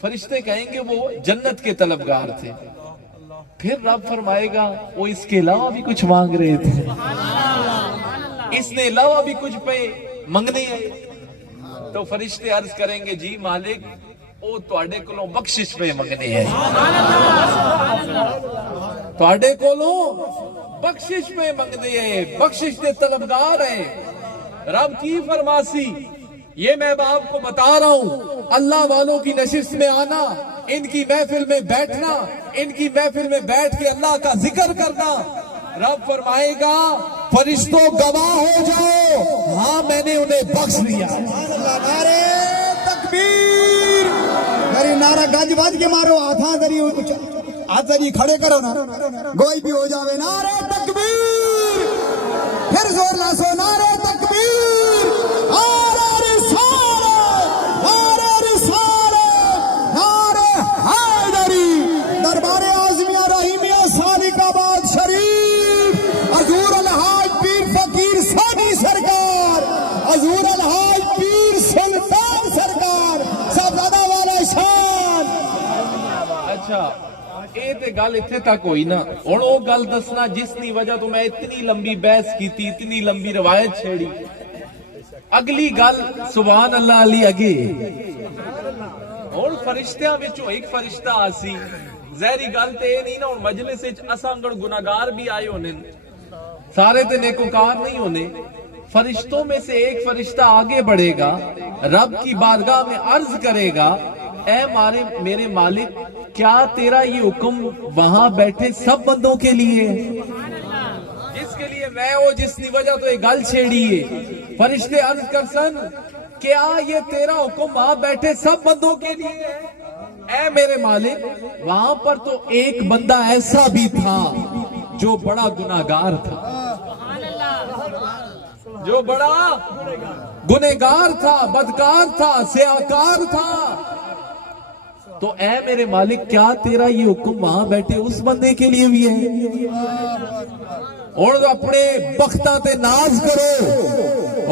فرشتے کہیں گے وہ جنت کے طلبگار تھے. پھر رب فرمائے گا وہ اس کے علاوہ بھی کچھ مانگ رہے تھے, اس نے علاوہ بھی کچھ پہ منگنے آئے. تو فرشتے عرض کریں گے جی مالک وہ تواڈے کولوں بخشش پہ منگنے ہیں, تواڈے کولوں بخشش پہ منگنے ہیں, بخشش دے طلبگار ہیں. رب کی فرماسی یہ میں آپ کو بتا رہا ہوں, اللہ والوں کی نشست میں آنا, ان کی محفل میں بیٹھنا, ان کی محفل میں بیٹھ کے اللہ کا ذکر کرنا. رب فرمائے گا فرشتوں گواہ ہو جاؤ, ہاں میں نے انہیں بخش دیا. نعرے تکبیر, میری نعرہ گج بج کے مارو, ہاتھ ذری کھڑے کرو نا, گوئی بھی ہو جاوے. نعرے تکبیر, پھر زور لاسو, نعرے تکبیر, نعرے رسالت, نعرے رسالت, نعرے حیدری. دربار اعظمیہ رحیمیہ سالک آباد شریف, حضور الحاج پیر فقیر ثانی سرکار, حضور الحاج پیر سلطان سرکار, صاحبزادہ والا شان. اچھا اے تے گل اتنے تک ہوئی نا, ہن او گل دسنا جس دی وجہ تو میں اتنی لمبی بحث کیتی, اتنی لمبی روایت چھیڑی. اگلی گل سبحان اللہ علی اگے. ہن فرشتیاں وچوں ایک فرشتہ آسی, ظاہری گل تے اے نہیں نا, ہن مجلس وچ اساں گڑ گناہگار بھی آئے ہونے, سارے تے نیکوکار نہیں ہونے. فرشتوں میں سے ایک فرشتہ آگے بڑھے گا, رب کی بارگاہ میں عرض کرے گا اے میرے مالک کیا تیرا یہ حکم وہاں بیٹھے سب بندوں کے لیے ہے؟ جس کے لیے میں وہ جس کی وجہ تو یہ گل چھیڑی ہے. فرشتے عرض کر سن کیا یہ تیرا حکم وہاں بیٹھے سب بندوں کے لیے ہے؟ اے میرے مالک وہاں پر تو ایک بندہ ایسا بھی تھا جو بڑا گناہگار تھا, جو بڑا گنہگار تھا, بدکار تھا, سیاہکار تھا. تو اے میرے مالک کیا تیرا یہ حکم وہاں بیٹھے اس بندے کے لیے بھی ہے؟ اور اپنے بختاں تے ناز کرو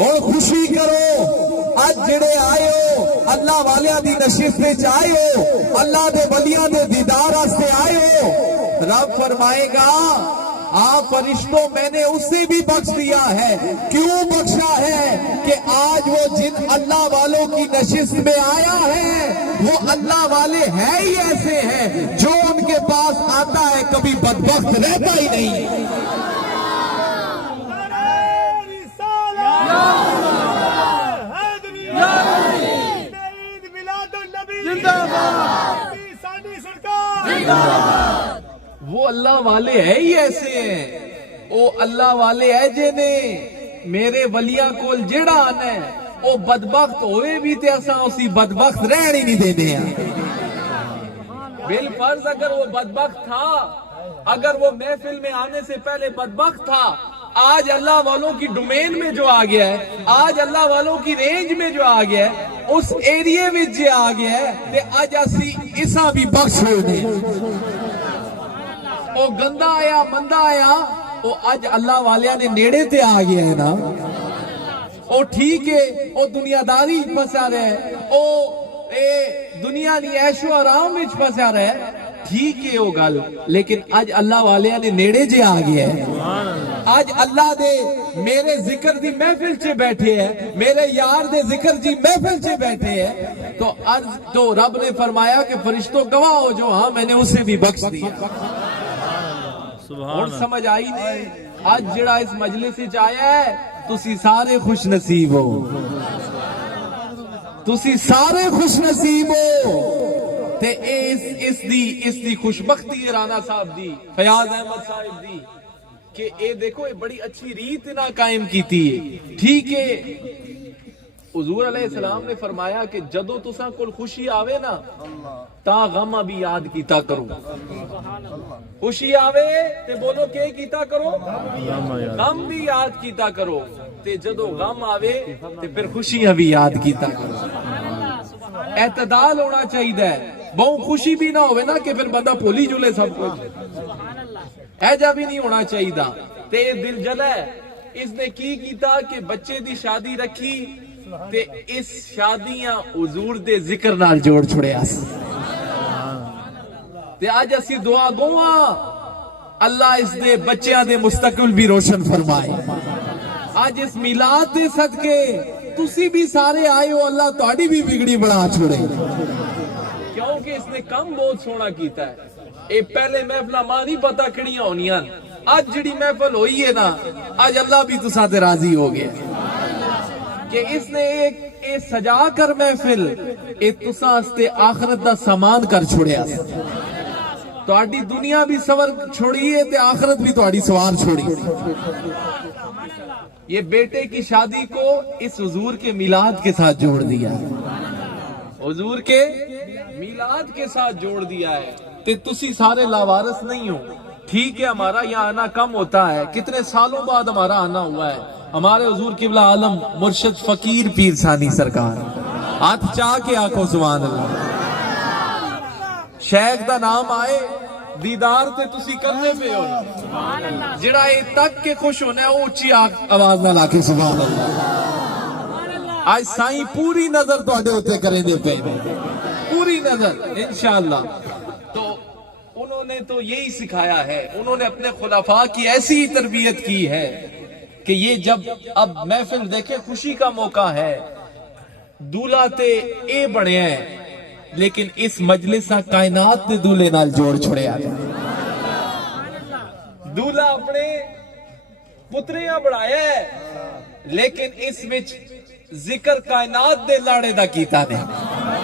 اور خوشی کرو. اج جڑے آئے ہو اللہ والیاں دی نشست وچ آئے ہو, اللہ دے ولیاں دے دیدار واسطے آئے ہو. رب فرمائے گا ہاں فرشتوں میں نے اسے بھی بخش دیا ہے. کیوں بخشا ہے کہ آج وہ جن اللہ والوں کی نشست میں آیا ہے وہ اللہ والے ہیں ہی ایسے ہیں جو ان کے پاس آتا ہے کبھی بدبخت رہتا ہی نہیں. وہ اللہ والے ہے ہی ایسے ہیں, وہ اللہ والے ہے جنے میرے ولیاں کول جڑا آنا ہے وہ بدبخت ہوئے بھی تے اساں اسی بدبخت رہن ہی نہیں دینے ہیں. بالفرض اگر وہ بدبخت تھا, اگر وہ محفل میں آنے سے پہلے بدبخت تھا, آج اللہ والوں کی ڈومین میں جو آ گیا ہے, آج اللہ والوں کی رینج میں جو آ گیا ہے, اس ایریے میں جو آ گیا ہے تے آج اسی اساں بھی بخش ہو دے. او گندا آیا مندہ آیا او اج اللہ والیاں نے نیڑے تے آ گیا ہے نا, او ٹھیک ہے او دنیا داری پھنسا رہا ہے, او دنیا دی عیش و آرام وچ پھنسا رہا ہے, ٹھیک ہے وہ گل, لیکن اج اللہ والیاں نے نیڑے جے آ گیا ہے. آج اللہ دے میرے ذکر دی محفل چے بیٹھے ہیں, میرے یار دے ذکر دی محفل چے بیٹھے ہیں, تو رب نے فرمایا کہ فرشتوں گواہ ہو جو ہاں میں نے اسے بھی بخش دیا. اور سمجھ آئی نہیں, آج جڑا اس مجلس وچ آیا ہے تسی سارے خوش نصیب ہو, تسی سارے خوش نصیب ہو. تے اس دی خوشبختی رانا صاحب دی, فیاض احمد صاحب دی کہ اے دیکھو اے بڑی اچھی ریت نہ قائم کیتی ہے. ٹھیک ہے حضور علیہ السلام نے فرمایا کہ جدو تساں کول خوشی آوے نا تا غم بھی یاد کیتا کرو. خوشی آوے تے بولو کہ کیتا کرو, غم بھی یاد کیتا کرو. تے جدو غم آوے تے پھر خوشیاں بھی یاد کیتا کرو. اعتدال ہونا چاہیے, بہت خوشی بھی نہ ہوئے نا کہ پھر بندہ بھولی جلے سب کچھ, ایجا بھی نہیں ہونا چاہیے. تے دل جلا ہے اس نے کی کیتا کہ بچے دی شادی رکھی تے اس شادیاں حضور دے ذکر نال جوڑ چھڑیا. تے اج اسی دعا گواں اللہ اس دے بچیاں دے مستقبل بھی روشن فرمائے. آج اس میلاد دے صدقے تسی بھی سارے آئے ہو, اللہ تہاڈی بھی بگڑی بنا چھوڑے, کیونکہ اس نے کم بہت سونا کیتا ہے. اے پہلے محفل ماں نہیں پتا کڑیاں ہونیاں, اج جڑی محفل ہوئی ہے نا, اج اللہ بھی تساں تے راضی ہو گیا کہ اس نے ایک سجا کر محفل اے تساں واسطے آخرت دا سامان کر چھوڑیا. تہاڈی دنیا بھی سور چھوڑی ہے تے آخرت بھی تہاڈی سوار چھوڑی. یہ بیٹے کی شادی کو اس حضور کے میلاد کے ساتھ جوڑ دیا ہے, حضور کے میلاد کے ساتھ جوڑ دیا ہے. تے تسی سارے لاوارث نہیں ہو. ٹھیک ہے ہمارا یہاں آنا کم ہوتا ہے, کتنے سالوں بعد ہمارا آنا ہوا ہے. ہمارے حضور قبلہ عالم مرشد فقیر پیر ثانی سرکار, ہاتھ چاہ کے آنکھوں سبحان اللہ. شیخ دا نام آئے دیدار تے تسی کرنے پہ ہو, جڑا اے تک کے خوش ہونا ہے اونچی آواز نہ لا کے سبحان اللہ. آج سائیں پوری نظر تواڈے اوتے کریں دے پے, پوری نظر انشاءاللہ. تو انہوں نے تو یہی سکھایا ہے, انہوں نے اپنے خلفاء کی ایسی تربیت کی ہے کہ یہ جب اب محفل دیکھیں خوشی کا موقع ہے, دولہا تے اے بڑے ہیں لیکن اس مجلس کائنات دے دولے نال جوڑ چھڑیا ہے. دولہا اپنے پتریاں بڑھایا ہے لیکن اس وچ ذکر کائنات دے لاڑے دا کیتا نے,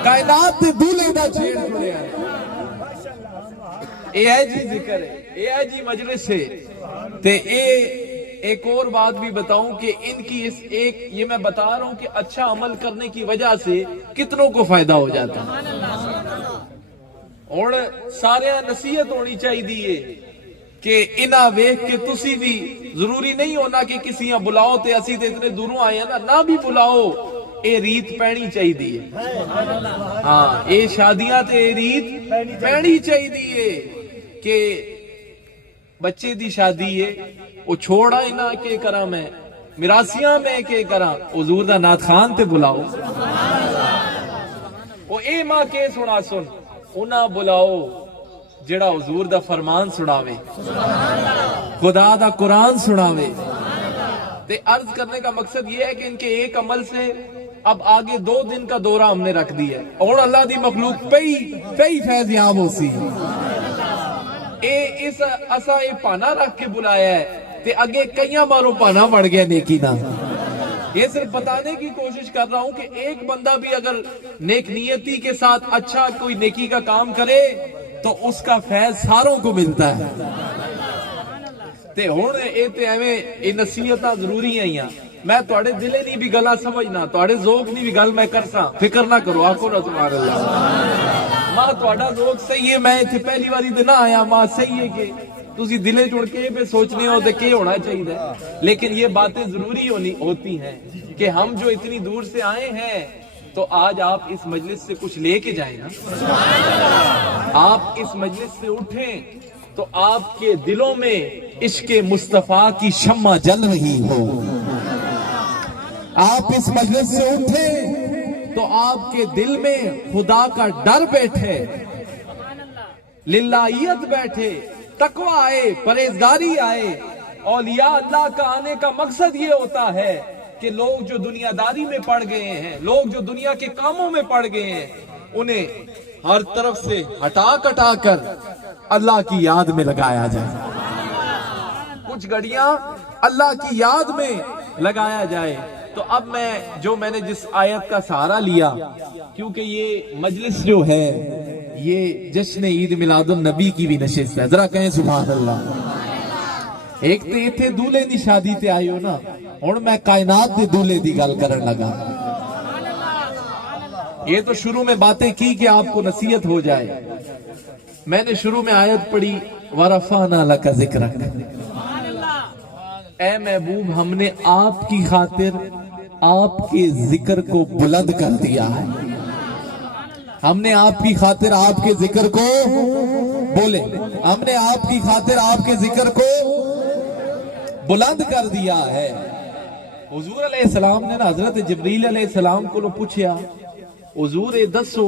کائنات دے دولے دا چھیڑ چھڑیا ہے. اے ہے جی ذکر ہے, اے ہے جی مجلس ہے. تے اے ایک اور بات بھی بتاؤں کہ ان کی اس ایک, یہ میں بتا رہا ہوں کہ اچھا عمل کرنے کی وجہ سے کتنوں کو فائدہ ہو جاتا ہے. اور سارے نصیحت ہونی چاہیے کہ انہاں ویکھ کے تسی بھی, ضروری نہیں ہونا کہ کسی بلاؤ تے اسی تے اتنے دوروں آئے ہیں نہ بھی بلاؤ, اے ریت پہنی چاہیے. ہاں اے شادیاں تے اے ریت پہنی چاہیے کہ بچے دی شادی ہے وہ چھوڑا ہی نہ کہ کرا میں میراثیاں میں کہ کرا, حضور دا نعت خان تے بلاؤ. وہ اے ماں کے سنا سن انہاں بلاؤ جڑا حضور دا فرمان سناوے, خدا دا قرآن سناوے. تے عرض کرنے کا مقصد یہ ہے کہ ان کے ایک عمل سے اب آگے 2 دن کا دورہ ہم نے رکھ دیا ہے, اور اللہ دی مخلوق پئی فیض یاب ہو سی. اس اسا اے پانا رکھ کے بلایا ہے تے اگے کئیاں ماروں پانا بڑھ گیا نیکی نہ. یہ صرف بتانے کی کوشش کر رہا ہوں کہ ایک بندہ بھی اگر نیک نیتی کے ساتھ اچھا کوئی نیکی کا کام کرے تو اس کا فیض ساروں کو ملتا ہے. تے ہن اے تے ایویں اے نصیحتاں ضروری ہیں. میں تواڈے دلے نہیں بھی گلا سمجھنا, تواڈے ذوق نہیں بھی گل میں کرساں, فکر نہ کرو. آکھو نا سبحان اللہ. ماں تواڈا ذوق صحیح ہے, میں ایتھے پہلی واری تے نہ آیا. ماں صحیح ہے کہ تسی دلے جوڑ کے پہ سوچنے ہو تے کہ ہونا چاہیے, لیکن یہ باتیں ضروری ہوتی ہیں کہ ہم جو اتنی دور سے آئے ہیں تو آج آپ اس مجلس سے کچھ لے کے جائیں نا. آپ اس مجلس سے اٹھیں تو آپ کے دلوں میں عشق مصطفیٰ کی شمع جل رہی ہو. آپ اس مجلس سے اٹھیں تو آپ کے دل میں خدا کا ڈر بیٹھے, للہیت بیٹھے, تقوی آئے, پرہیزگاری آئے. اولیاء اللہ کا آنے کا مقصد یہ ہوتا ہے کہ لوگ جو دنیا داری میں پڑ گئے ہیں, لوگ جو دنیا کے کاموں میں پڑ گئے ہیں, انہیں ہر طرف سے ہٹا کٹا کر اللہ کی یاد میں لگایا جائے. کچھ گھڑیاں اللہ کی یاد میں لگایا جائے. تو اب میں نے جس آیت کا سہارا لیا, کیونکہ یہ مجلس جو ہے یہ جشن عید میلاد النبی کی بھی نشست ہے. ذرا کہیں سبحان اللہ. ایک تے ایتھے دولے دی شادی تے آئے ہو نا, ہن میں کائنات دے دولے دی گل کرن لگا. یہ تو شروع میں باتیں کی کہ آپ کو نصیحت ہو جائے. میں نے شروع میں آیت پڑھی وَرَفَعْنَا لَكَ ذِكْرَكَ, اے محبوب ہم نے آپ کی خاطر آپ کے ذکر کو بلند کر دیا ہے. ہم نے آپ کی خاطر آپ کے ذکر کو بولے, ہم نے آپ کی خاطر آپ کے ذکر کو بلند کر دیا ہے. حضور علیہ السلام نے نا حضرت جبریل علیہ السلام کو پوچھیا, حضور اے دسو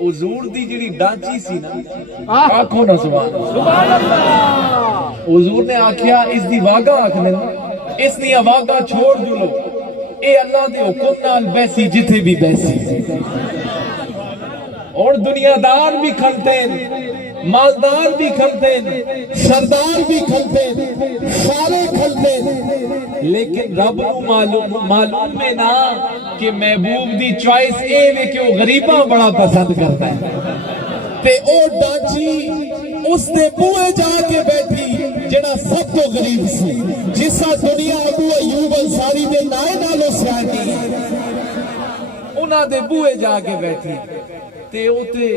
حضور دی جڑی ڈانچی سی نا آکھو نا سبحان اللہ حضور نے آکھیا اس دی واگا آکھنے اس دی واگا چھوڑ جلو اے اللہ دے حکم نال بیسی جتھے بھی بیسی اور دنیا دار بھی کھلتے ہیں مالدار بھی کھلتے ہیں سردار بھی کھلتے ہیں سارے کھلتے ہیں لیکن رب نو معلوم میں نہ کہ محبوب دی چوائس اے وے کہ وہ غریباں بڑا پسند کرتا ہے تے او ڈانچی اس نے بوئے جا کے بیٹھی جڑا سب تو غریب سی جسا دنیا ابو ایوب انصاری دے نائے نالو سیانی انہاں دے بوئے جا کے بیٹھی تے اوتے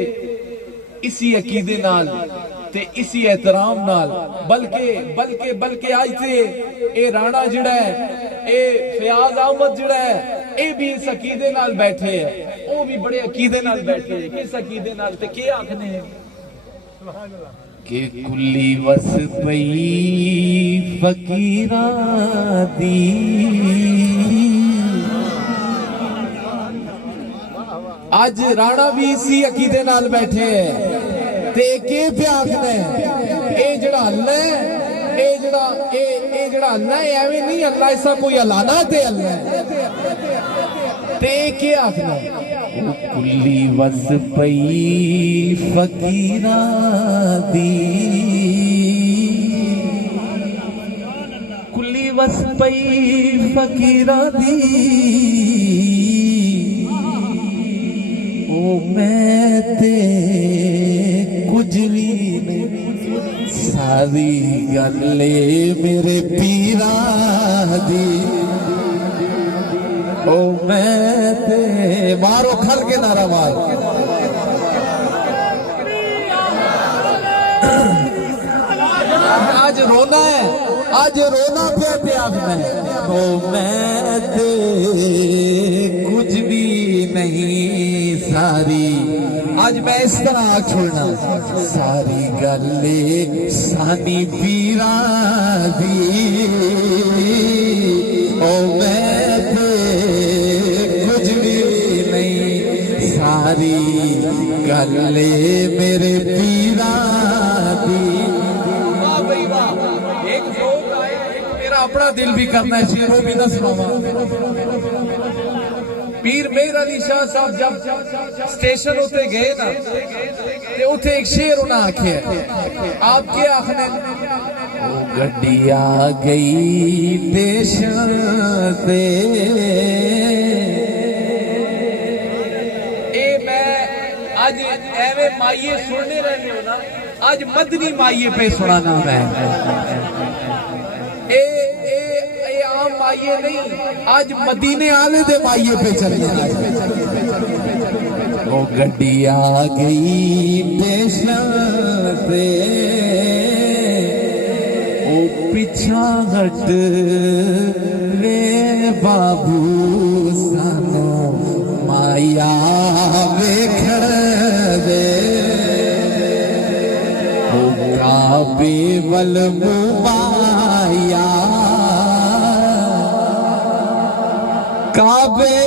اسی عقیدے نال تے اسی احترام نال بلکہ آج تے اے رانا جڑا ہے اے فیاض احمد جڑا ہے اے بھی اس عقیدے نال بیٹھے ہیں او بھی بڑے عقیدے نال بیٹھے ہیں کس عقیدے نال تے کیا آکھنے ہیں کہ کلی وس پئی فقیراں دی آج رانا بھی اسی عقیدے نال بیٹھے ہیں تے کے پہ آکھنا ہے اے جڑا اللہ ہے اے جڑا اللہ ہے ایویں نہیں اللہ ایسا کوئی علانا تے اللہ ہے تے کے آکھنا ہے کلی وس پئی فقیراں دی کلی وس پئی فقیراں دی میں تے کچھ بھی نہیں ساری گلے میرے پیراں دی او میں تے مارو کھل کے نعرہ مار آج رونا ہے آج رونا پہ آپ میں او میں تے کچھ بھی نہیں ساری آج میں اس طرح چھوڑنا ساری گلے سانی پیراں دی او میں تے کچھ بھی نہیں ساری گلے میرے پیراں دی واہ بھائی واہ ایک لوگ آئے میرا اپنا دل بھی کرنا ہے شیروں بھی نہ سناواں پیر میر علی شاہ صاحب جب سٹیشن ہوتے گئے نا تے ہوتے ایک شیر انہاں آکھے آپ کے آخنے او گڈی آ گئی سٹیشن تے اے میں آج ایوے مائیے سننے رہنے ہو نا آج مدنی مائیے پہ سنانا میں مائیے نہیں آج مدینے آلے دے مائیے پہ چلنا وہ گڈی آ گئی سٹیشن تے او پیچھا ہٹ وے بابو سانو مایا ویکھڑ دے او کعبے ول مایا کعبے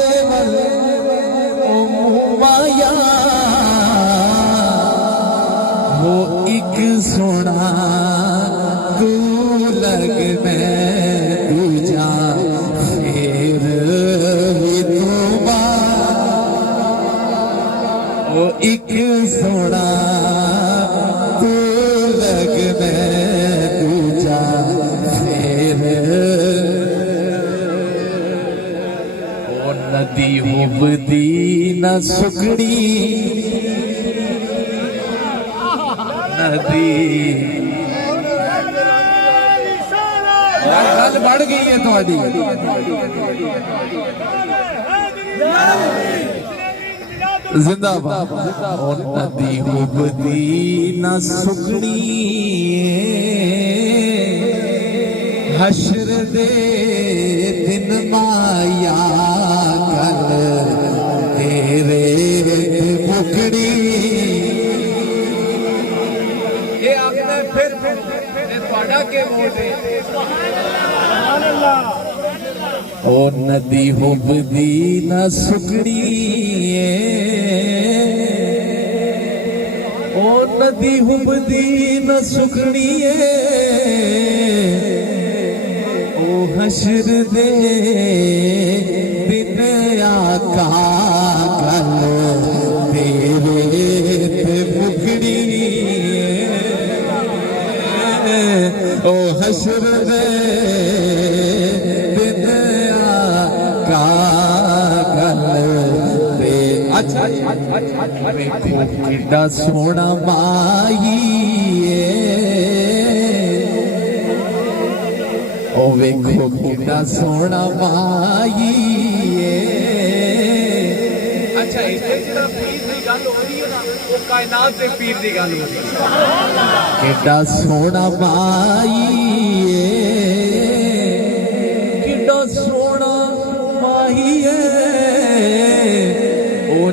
مایا وہ ایک سونا تو لگ میں دوجا پھر بھی تو وہ ایک سونا تو لگ میں دوجا پھر ندی ہوبدی نہ سکڑی ندی گل بڑھ گئی ہے تھوڑی زندہ باد ندی ہوبدی نہ سکڑی حشر دے دن مایا بکڑی یہ آگے پھر پڑھا کے موٹے او ندی ہوبدی نہ سکڑی او ندی ہبدی نہ سکھنی ہے او حشر دے دن آقا گل تیرے تے مکڑی ہے او حشر دے دن آقا گل تے اچھا کیڈا سونا مائی او ویکھو کیڈا سونا مائی اچھا جڑا پیر دی گل ہو رہی ہے نا او کائنات دے پیر دی گل ہو رہی ہے کیڈا سونا مائی کیڈا سونا مائی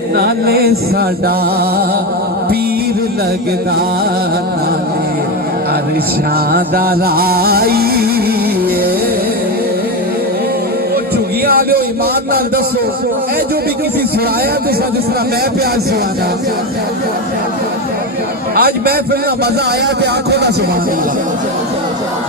نالے ساڈا پیر لگدا نالے عرشاں دا لائی چگیاں آلیو ایمان نال دسو اے جو بھی کسی سنایا تو جس طرح میں پیار سنانا آج محفل کا مزہ آیا کہ آنکھوں کا سبحان اللہ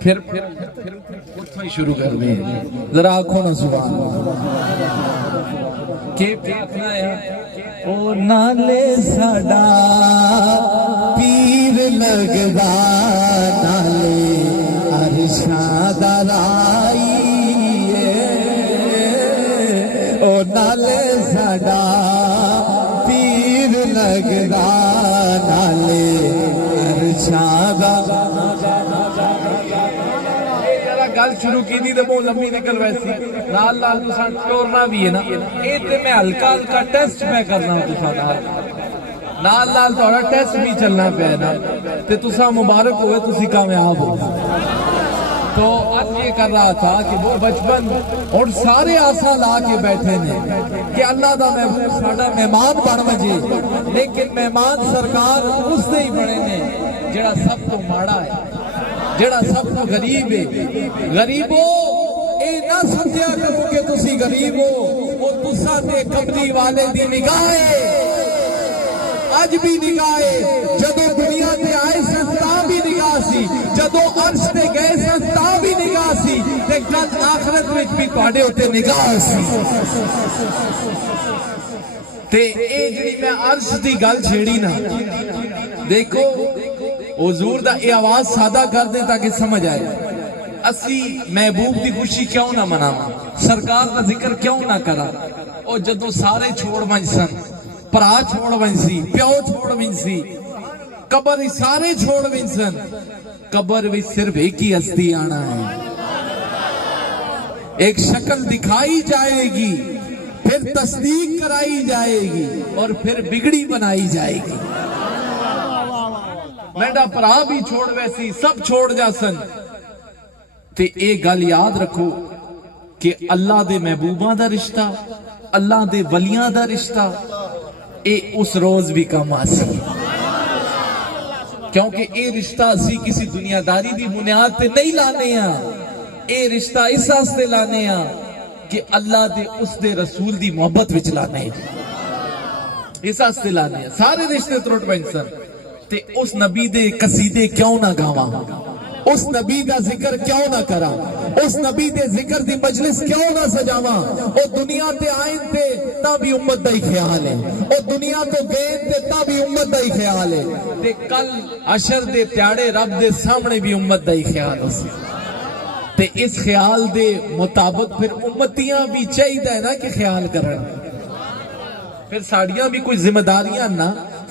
پھر شروع کر دیں ذرا آنکھوں نہ سبحان کہ دیکھنا ہے او نالے ساڈا پیر لگدا نالے عرشاں دا لائی او نالے ساڈا پیر لگدا نالے عرشاں دا گل شروع کی تھی تو بہت لمبی نکل ویسی لال لال تو سان چورنا بھی ہے نا یہ تو میں ہلکا ہلکا ٹیسٹ میں کرنا ہوں تو سان لال لال تھوڑا ٹیسٹ بھی چلنا پہ نا تو تسا مبارک ہوئے تسی کامیاب ہو تو اب یہ کر رہا تھا کہ وہ بچپن اور سارے آسا لا کے بیٹھے نے کہ اللہ دا محبوب ساڈا مہمان بن وجے لیکن مہمان سرکار اس دے ہی بڑے نے جڑا سب تو ماڑا ہے جڑا سب کو غریب ہے غریبو اے نہ سمجھا کرو کہ تسی غریب ہو وہ تسا تے کملی والے دی نگاہ ہے اج بھی نگاہ ہے جدو دنیا تے آئے سنتا بھی نگاہ سی جدو عرش تے گئے سنتا بھی نگاہ سی تے کل آخرت وچ بھی تواڈے اوتے نگاہ سی تے اے جڑی میں عرش دی گل چھیڑی نا دیکھو حضور دا یہ آواز سادہ کر دیں تاکہ سمجھ آئے اسی محبوب دی خوشی کیوں نہ مناواں سرکار دا ذکر کیوں نہ کرا او جدو سارے چھوڑ ونج سن پرا چھوڑ ونج سی پیو چھوڑ ونج سی قبر ہی سارے چھوڑ ونج سن قبر بھی صرف ایک ہی ہستی آنا ہے ایک شکل دکھائی جائے گی پھر تصدیق کرائی جائے گی اور پھر بگڑی بنائی جائے گی میڈا پرا بھی چھوڑ ویسی سب چھوڑ جا سن تے اے گل یاد رکھو کہ اللہ دے محبوباں دا رشتہ اللہ دے ولیاں دا رشتہ اے اس روز بھی کم آسی کیونکہ اے رشتہ اسی کسی دنیا داری دی بنیاد تے نہیں لانے ہاں اے رشتہ اس واسطے لانے ہاں کہ اللہ دے اس دے رسول دی محبت وچ لانے ہیں اس واسطے لانے ہاں سارے رشتے ترٹ بن سن تے اس نبی دے قصیدے کیوں نہ گاواں اس نبی دا ذکر کیوں نہ کرا اس نبی دے ذکر دی مجلس کیوں نہ سجاواں او دنیا تے آئیں تے تا بھی امت دا ہی خیال ہے او دنیا تو گئے تے تا بھی امت دا ہی خیال ہے تے کل عشر دے تیاڑے رب دے سامنے بھی امت دا ہی خیال ہو سی تے اس خیال دے مطابق پھر امتیاں بھی چاہیے نا کہ خیال کرن پھر ساڑیاں بھی کوئی ذمہ داریاں نا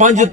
5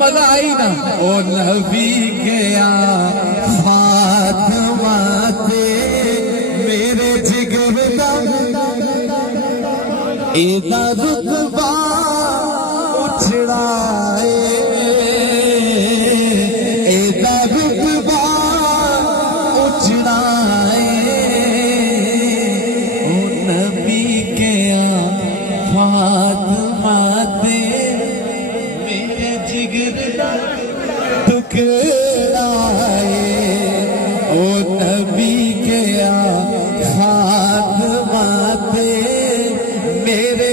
مزہ آئی نا او نبی گیا فاطمہ تے میرے جگر دا ایدا رتبہ اچھڑائے ایدا رتبہ اچھڑائے او نبی گیا فاطمہ تے میرے جگر دا ٹکڑائے او نبی گیا فاطمہ تے میرے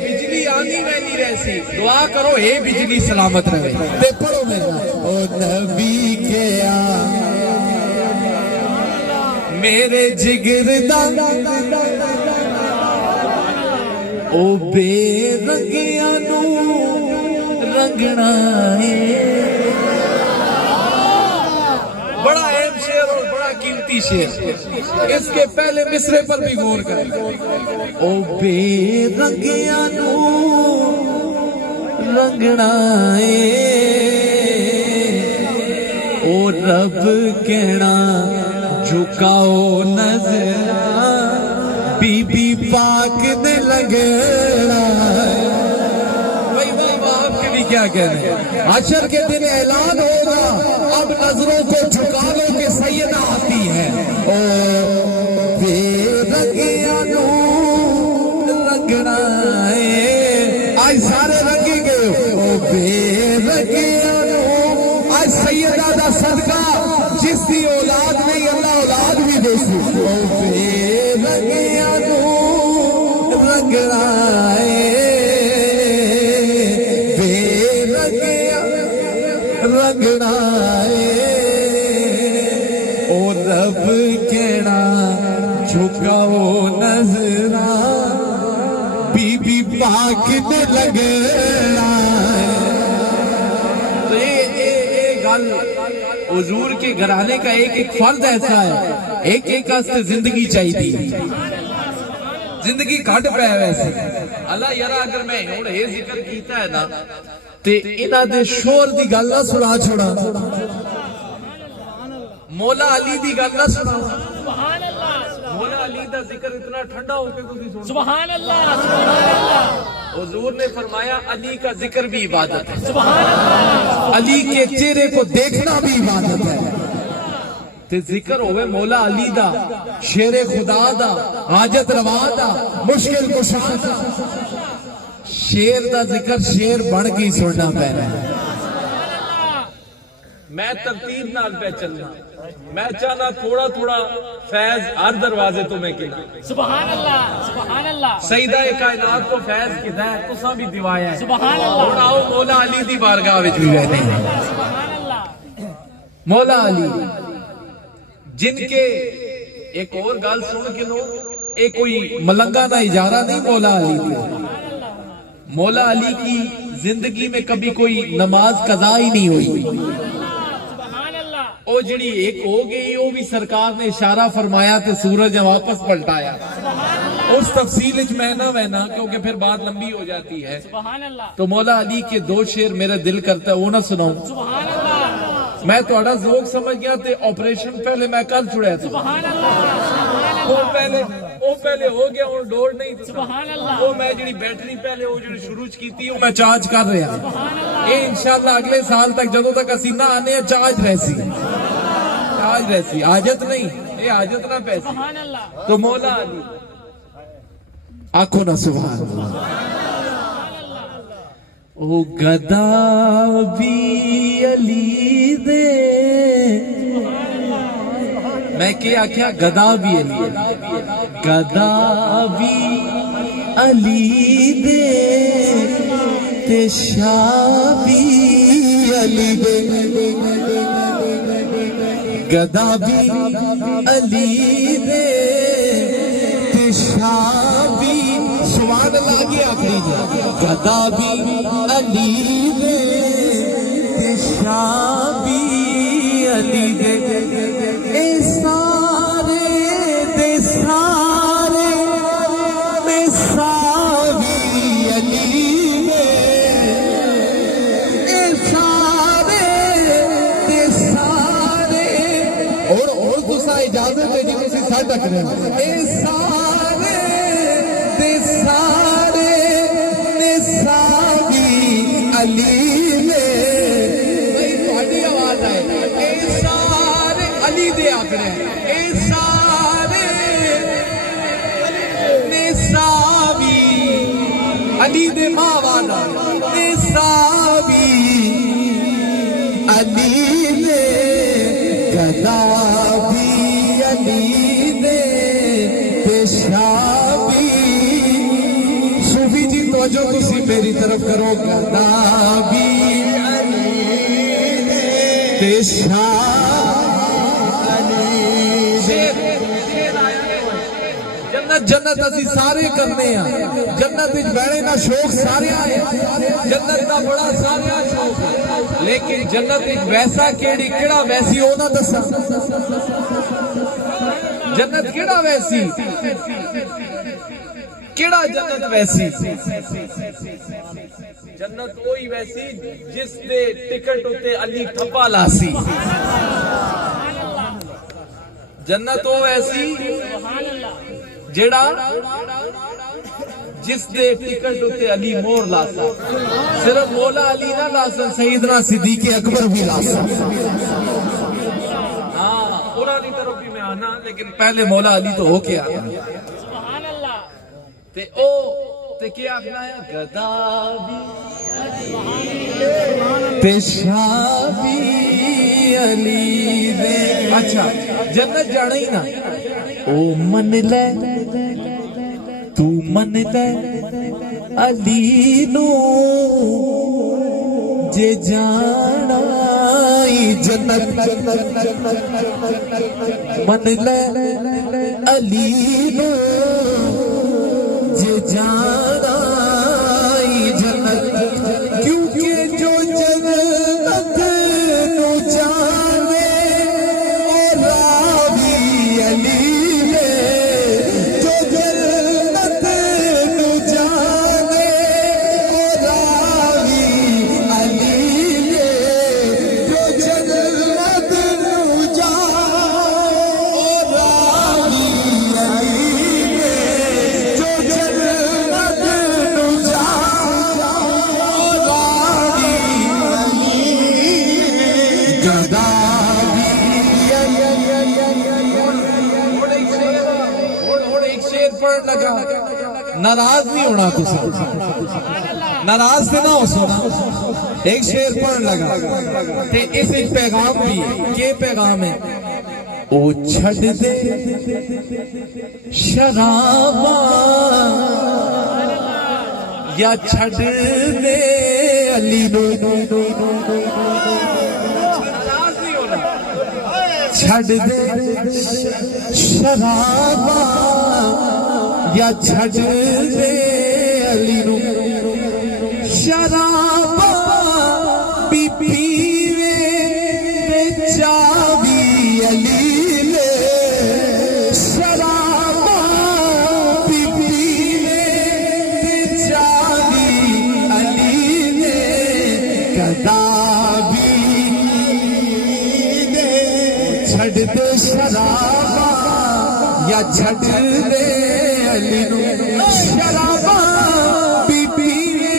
بجلی آنی میں نہیں رہسی دعا کرو اے بجلی سلامت رہے تے پڑھو میرا او نبی گیا میرے جگر دا او بے رنگیاں نو رنگنا ہے بڑا اہم شعر اور بڑا قیمتی شعر اس کے پہلے مصرے پر بھی غور کریں او بے رنگیاں نو رنگنا ہے او رب کہنا جھکاؤ نظر بی بی پاک نے لگنا بھائی آپ کے لیے کیا کہنے حشر کے دن اعلان ہوگا اب نظروں کو جھکا لو کہ سیدہ آتی ہے او بے رنگیاں نو رنگنا ہے آج سارے رنگیں گے او بے رنگیاں نو آج سیدہ دا صدقہ جس دی اولاد نہیں اللہ اولاد بھی دے سی او بے رنگیاں نو رنگنا ہے بے رنگیاں رنگنا ہے او رب کہنا جھکاؤ نظراں بی بی پاک نے لگنا ہے تو یہ گل حضور کے گھرانے کا ایک ایک فرد ایسا ہے ایک ایک واسطے زندگی چاہیے زندگی کٹ پہ ویسے اللہ یارا اگر میں ہوں یہ ذکر کیتا ہے نا تے انہاں دے شور دی گل نہ سنا چھوڑا مولا علی دی گل نہ سنا مولا علی دا ذکر اتنا ٹھنڈا ہو کے تسی سن سبحان اللہ سبحان اللہ حضور نے فرمایا علی کا ذکر بھی عبادت ہے سبحان اللہ علی کے چہرے کو دیکھنا بھی عبادت ہے تے ذکر ہوئے مولا علی دا شیر خدا دا حاجت روا دا مشکل کشا دا شیر دا ذکر شیر بڑھ کے سننا پہ رہا ہے میں ترتیب نال پہ چلنا میں چاہنا تھوڑا تھوڑا فیض ہر دروازے تو میں کہنا سبحان اللہ سبحان اللہ سیدہ کائنات کو فیض کدا ہے تساں بھی دیوایا ہے سبحان اللہ اور آؤ مولا علی دی بارگاہ وچ بھی بیٹھے ہیں سبحان اللہ مولا علی جن کے ایک اور گل سن کے لو ایک کوئی ملنگا نہ اجارہ نہیں مولا علی کے مولا علی کی زندگی میں کبھی کوئی نماز قضا ہی نہیں ہوئی سبحان اللہ او جڑی ایک ہو گئی وہ بھی سرکار نے اشارہ فرمایا تے سورج واپس پلٹایا اس تفصیل وچ میں نہ وینا کیونکہ پھر بات لمبی ہو جاتی ہے سبحان اللہ تو مولا علی کے دو شعر میرا دل کرتا ہے وہ نہ سناؤں سبحان اللہ میں تھوڑا ذوق سمجھ گیا تے آپریشن پہلے میں کر چھڑیا تھا سبحان اللہ وہ پہلے ہو گیا اور ڈور نہیں تھا سبحان اللہ وہ میں جڑی بیٹری پہلے وہ جڑی شروع کی تھی وہ میں چارج کر رہا سبحان اللہ یہ انشاءاللہ اگلے سال تک جدوں تک اسی نہ آنے چارج رہسی حاجت نہیں یہ حاجت نہ پیسی سبحان اللہ تو مولا علی آنکھوں نہ سبحان اللہ او گدا بھی علی دے میں کیا کیا گدا بھی علی گدا بھی علی دے تے شاہ بھی علی دے گدا بھی علی دے تے شاہ بھی سبحان اللہ کی آخری جا گدا بھی علی دے تے شاہ بھی علی دے اے سارے دے سارے میں ساوی علی دے تک رہے اے سارے دے سارے نسابی علی نے بھئی تھوڑی آواز آئے اے سارے علی دے آکڑے اے سارے نسابی علی دے ماں والا نسابی علی نے گدا بھی علی نے پیشابی صوفی جی توجہ تسی میری طرف کرو گدا بھی علی نے پیشابی جنت جنت اسی سارے کرنے ہیں جنت وچ بیٹھے نا شوق سارے آئے جنت دا بڑا سارے شوق ہے لیکن جنت وچ ویسا کیڑا ویسی او نہ دسا جنت کیڑا ویسی کیڑا جنت ویسی جنت وہی ویسی جس دے ٹکٹ اتے علی ٹھپا لاسی جنت وہ ویسی جیڑا جس دے ٹکٹ اتے علی مور لاسا صرف مولا علی نہ لاسا سیدنا صدیق اکبر بھی لاسا ہاں قرآن طرف بھی میں آنا لیکن پہلے مولا علی تو ہو کے آنا سبحان اللہ تے او تے کیا آخنا ہے گدا بھی پیشابی علی دے اچھا جنت جانا ہی نا او من لے تو من لے علی نو جے جانا جنت من لے علی نو جے جانا جنت کیونکہ جو جنت نو جانے اور راوی علی نے جو جنت نو جانے اور راوی علی نے جو جنت نو جانے اور راوی علی نے جو جنت نو جانے اور راوی علی گدا ناراض نہیں ہونا تو ناراض سے نہ ہو سونا ایک شعر پڑھ لگا تے اس ایک پیغام بھی ہے یہ پیغام ہے او چھڑ دے شراباں یا چھڑ دے علی نو ناراض نہیں ہونا چھڑ دے شراباں یا چھڑ دے علی نو شراباں پی پیوے تے چاوی علی نے شراباں پی پیوے تے چاوی علی نے گدا بھی نے چھڑ دے شراباں یا چھڑ دے علی نو شراباں پی پیوے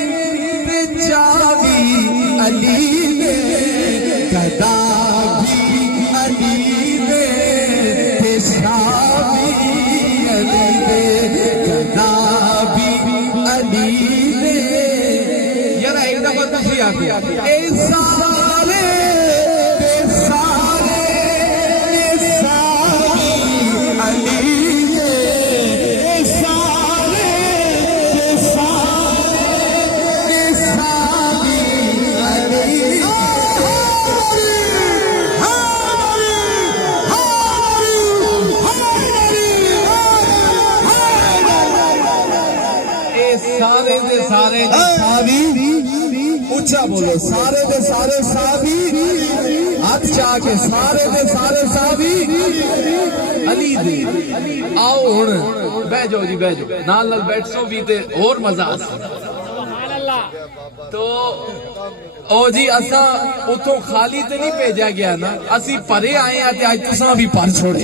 تے چاوی علی نے گدا بھی علی نے پیشابی علی نے گدا بھی علی نے یار ایک دفعہ تسی آتی اے سارے دے سارے نسابی علی نے اے سارے دے سارے نسابی علی اے سارے دے سارے نسابی اچھا بولو سارے دے سارے صحابی ہاتھ چاہ کے سارے دے سارے صحابی علی دے آؤ ہن بہ جاؤ جی بہ جاؤ نال نال بیٹھو بھی تے اور مزہ آسا سبحان اللہ تو او جی اساں اتوں خالی تے نہیں بھیجا گیا نا اسی پرے آئے ہیں تے اج تساں بھی پر چھوڑے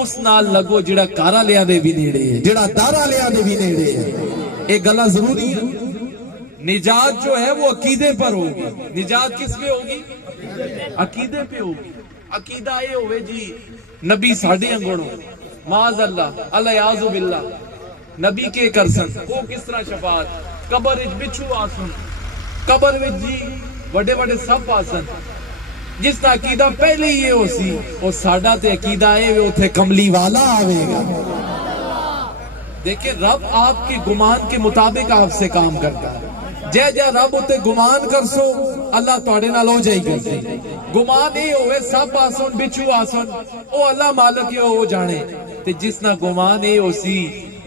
اس نال لگو جڑا کار والیاں دے بھی نیڑے ہے، جڑا دار والیاں دے بھی نیڑے ہے. یہ گلاں ضروری ہے. نجات جو ہے وہ عقیدے پر ہوگی. نجات کس پہ ہوگی؟ عقیدے پہ ہوگی. عقیدہ یہ ہوئے جی نبی ساڑھے انگوڑوں معاذ اللہ اللہ یعوذ باللہ نبی کے کرسن وہ کس طرح شفاعت قبر وچ بچھو آسن قبر وچ جی بڑے بڑے سب آسن. جس کا عقیدہ پہلے ہی یہ ہو سی وہ ساڑھا تے عقیدہ ہے وہ اتھے کملی والا آوے گا. دیکھیں رب آپ کے گمان کے مطابق آپ سے کام کرتا ہے. جے جے رب اتنے گمان کر سو اللہ توڑے نال ہو جائے گی. گمان یہ ہوئے سب آسن بچھو آسن او اللہ مالک یہ ہو جانے تے جس نہ گمان یہ ہو سی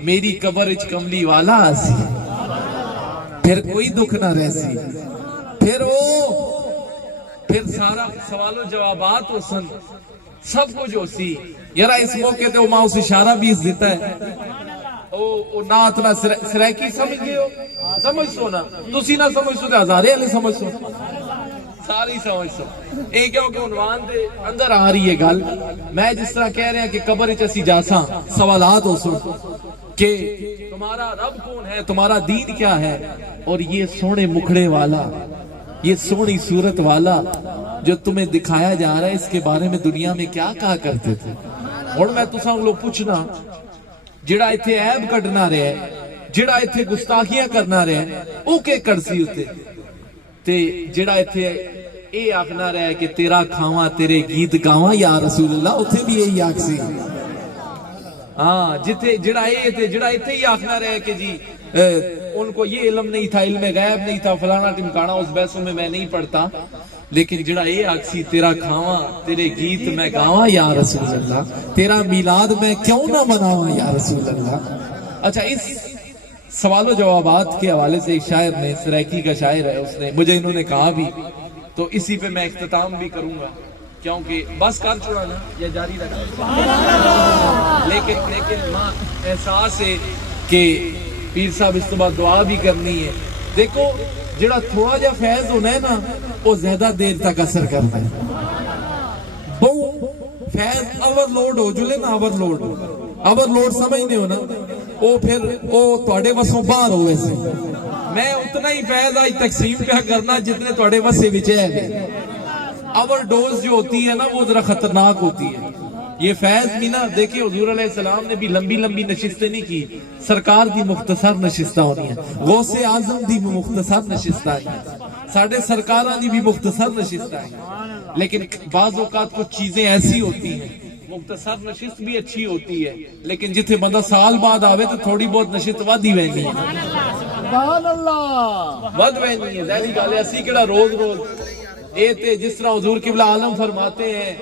میری قبر اچ کملی والا آسی پھر کوئی دکھ نہ رہ سی. پھر سارا سوال و جوابات ہو سن سب کچھ ہو سی. یرا اس موقع تے ماں اس اشارہ بھی اس دیتا ہے او نات نہ سریکی سمجھ گئے ہو سمجھ سو نا تسی نہ سمجھ سو تے ہزارے علی سمجھ سو ساری سمجھ سو. اے کیوں کہ عنوان دے اندر آ رہی ہے گل. میں جس طرح کہہ رہے ہیں کہ قبر وچ اسی جاساں سوالات ہو سن کہ تمہارا رب کون ہے تمہارا دین کیا ہے اور یہ سونے مکھڑے والا یہ سونی صورت والا جو تمہیں دکھایا جا رہا ہے اس کے بارے میں دنیا میں کیا کہا کرتے تھے. اور میں تساں لوگ پوچھنا جڑا ایتھے عیب کڈنا رہے ہے جڑا ایتھے گستاخیاں کرنا رہے ہے او کے کرسی ہوتے تے جڑا ایتھے اے آکھنا رہے ہے کہ تیرا کھاواں تیرے گیت گاواں یا رسول اللہ اتھے بھی یہی آکسی. ہاں جتے جڑا ایتھے ہی آکھنا رہے کہ جی ان کو یہ علم نہیں تھا علم غیب نہیں تھا فلانا ٹمکانا اس بحثوں میں نہیں پڑھتا لیکن جڑا یہ آکسی تیرا کھاواں تیرے گیت میں گاواں یا رسول اللہ تیرا میلاد میں کیوں نہ مناواں یا رسول اللہ. اچھا اس سوال و جوابات کے حوالے سے ایک شاعر نے سریکی کا شاعر ہے اس نے مجھے انہوں نے کہا بھی تو اسی پہ میں اختتام بھی کروں گا کیونکہ بس کر چھوڑانا یا جاری رکھنا لیکن ماں احساس ہے کہ پیر صاحب اس کے بعد دعا بھی کرنی ہے. دیکھو جڑا تھوڑا جا فیض ہونا ہے نا وہ زیادہ دیر تک اثر کرتا ہے. بہو فیض اوور لوڈ ہو جلے نا اوور لوڈ سمجھنے ہو نا وہ پھر وہ توڑے وسوں باہر ہوئے سے میں اتنا ہی فیض آج تقسیم پہ کرنا جتنے توڑے وسے بچے ہیں. اوور ڈوز جو ہوتی ہے نا وہ ذرا خطرناک ہوتی ہے. یہ فیض بھی نا دیکھیں حضور علیہ السلام نے بھی لمبی نشستیں نہیں کی سرکار دی مختصر نشستہ ہونی ہے غوث اعظم دی مختصر نشستہ ہے ساڑھے سرکارہ دی بھی مختصر نشستہ ہے لیکن بعض اوقات کچھ چیزیں ایسی ہوتی ہیں مختصر نشست بھی اچھی ہوتی ہے لیکن جتھے بندہ سال بعد آوے تو تھوڑی بہت نشست ود ہی وینی ہے سبحان اللہ ود وینی ہے ظاہری گل ہے اسی کڑا روز اے تے جس طرح حضور قبلہ عالم فرماتے ہیں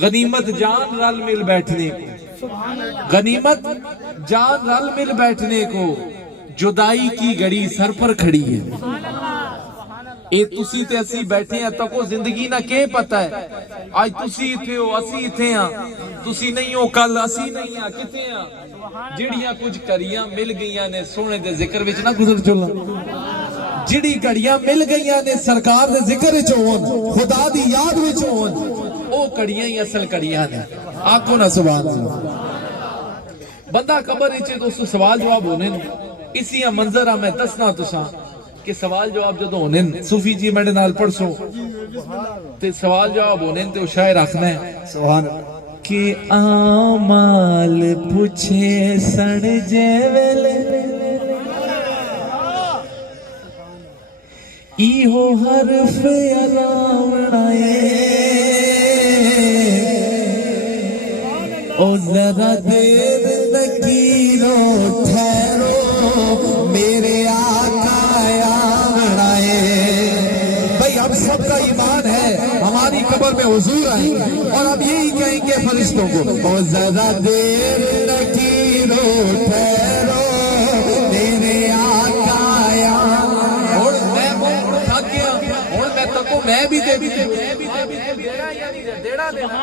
غنیمت جان رل مل بیٹھنے کو غنیمت جان رل مل بیٹھنے کو جدائی کی گھڑی سر پر کھڑی ہے. اے تسی تے اسی بیٹھے ہیں تو کو زندگی نہ کے پتہ ہے آج تسی اتھے ہو اسی اتھے ہاں تسی نہیں ہو کل اسی نہیں ہاں کتے ہاں جڑیاں کچھ کریاں مل گئیاں نے سونے دے ذکر وچ نہ گزر چلا جڑی کڑیاں مل گئیاں نے سرکار دے ذکر وچ ہون خدا دی یاد وچ ہون او کڑیاں ہی اصل کڑیاں نے آکھو نا سبحان اللہ. بندہ قبر وچ تو سوال جواب ہونے اسی منظر میں دسنا تساں کہ سوال جواب جدوں ہونے صوفی جی میرے نال پڑھسو تے سوال جواب ہونے تے او شاعر آکھنا ہے سبحان اللہ کہ آمال پوچھے سن جے ویلے ایہو حرف الاوڑائے او ذرا دیر نکیرو ٹھہرو میرے آقا آوڑائے. بھئی اب سب کا ایمان ہے ہماری قبر میں حضور آئیں گے اور اب یہی کہیں گے فرشتوں کو او ذرا دیر نکیرو ٹھہرو میرے آقا آوڑائے. اور میں بہت تھک گیا اور میں تکو میں بھی دے دیڑا دینا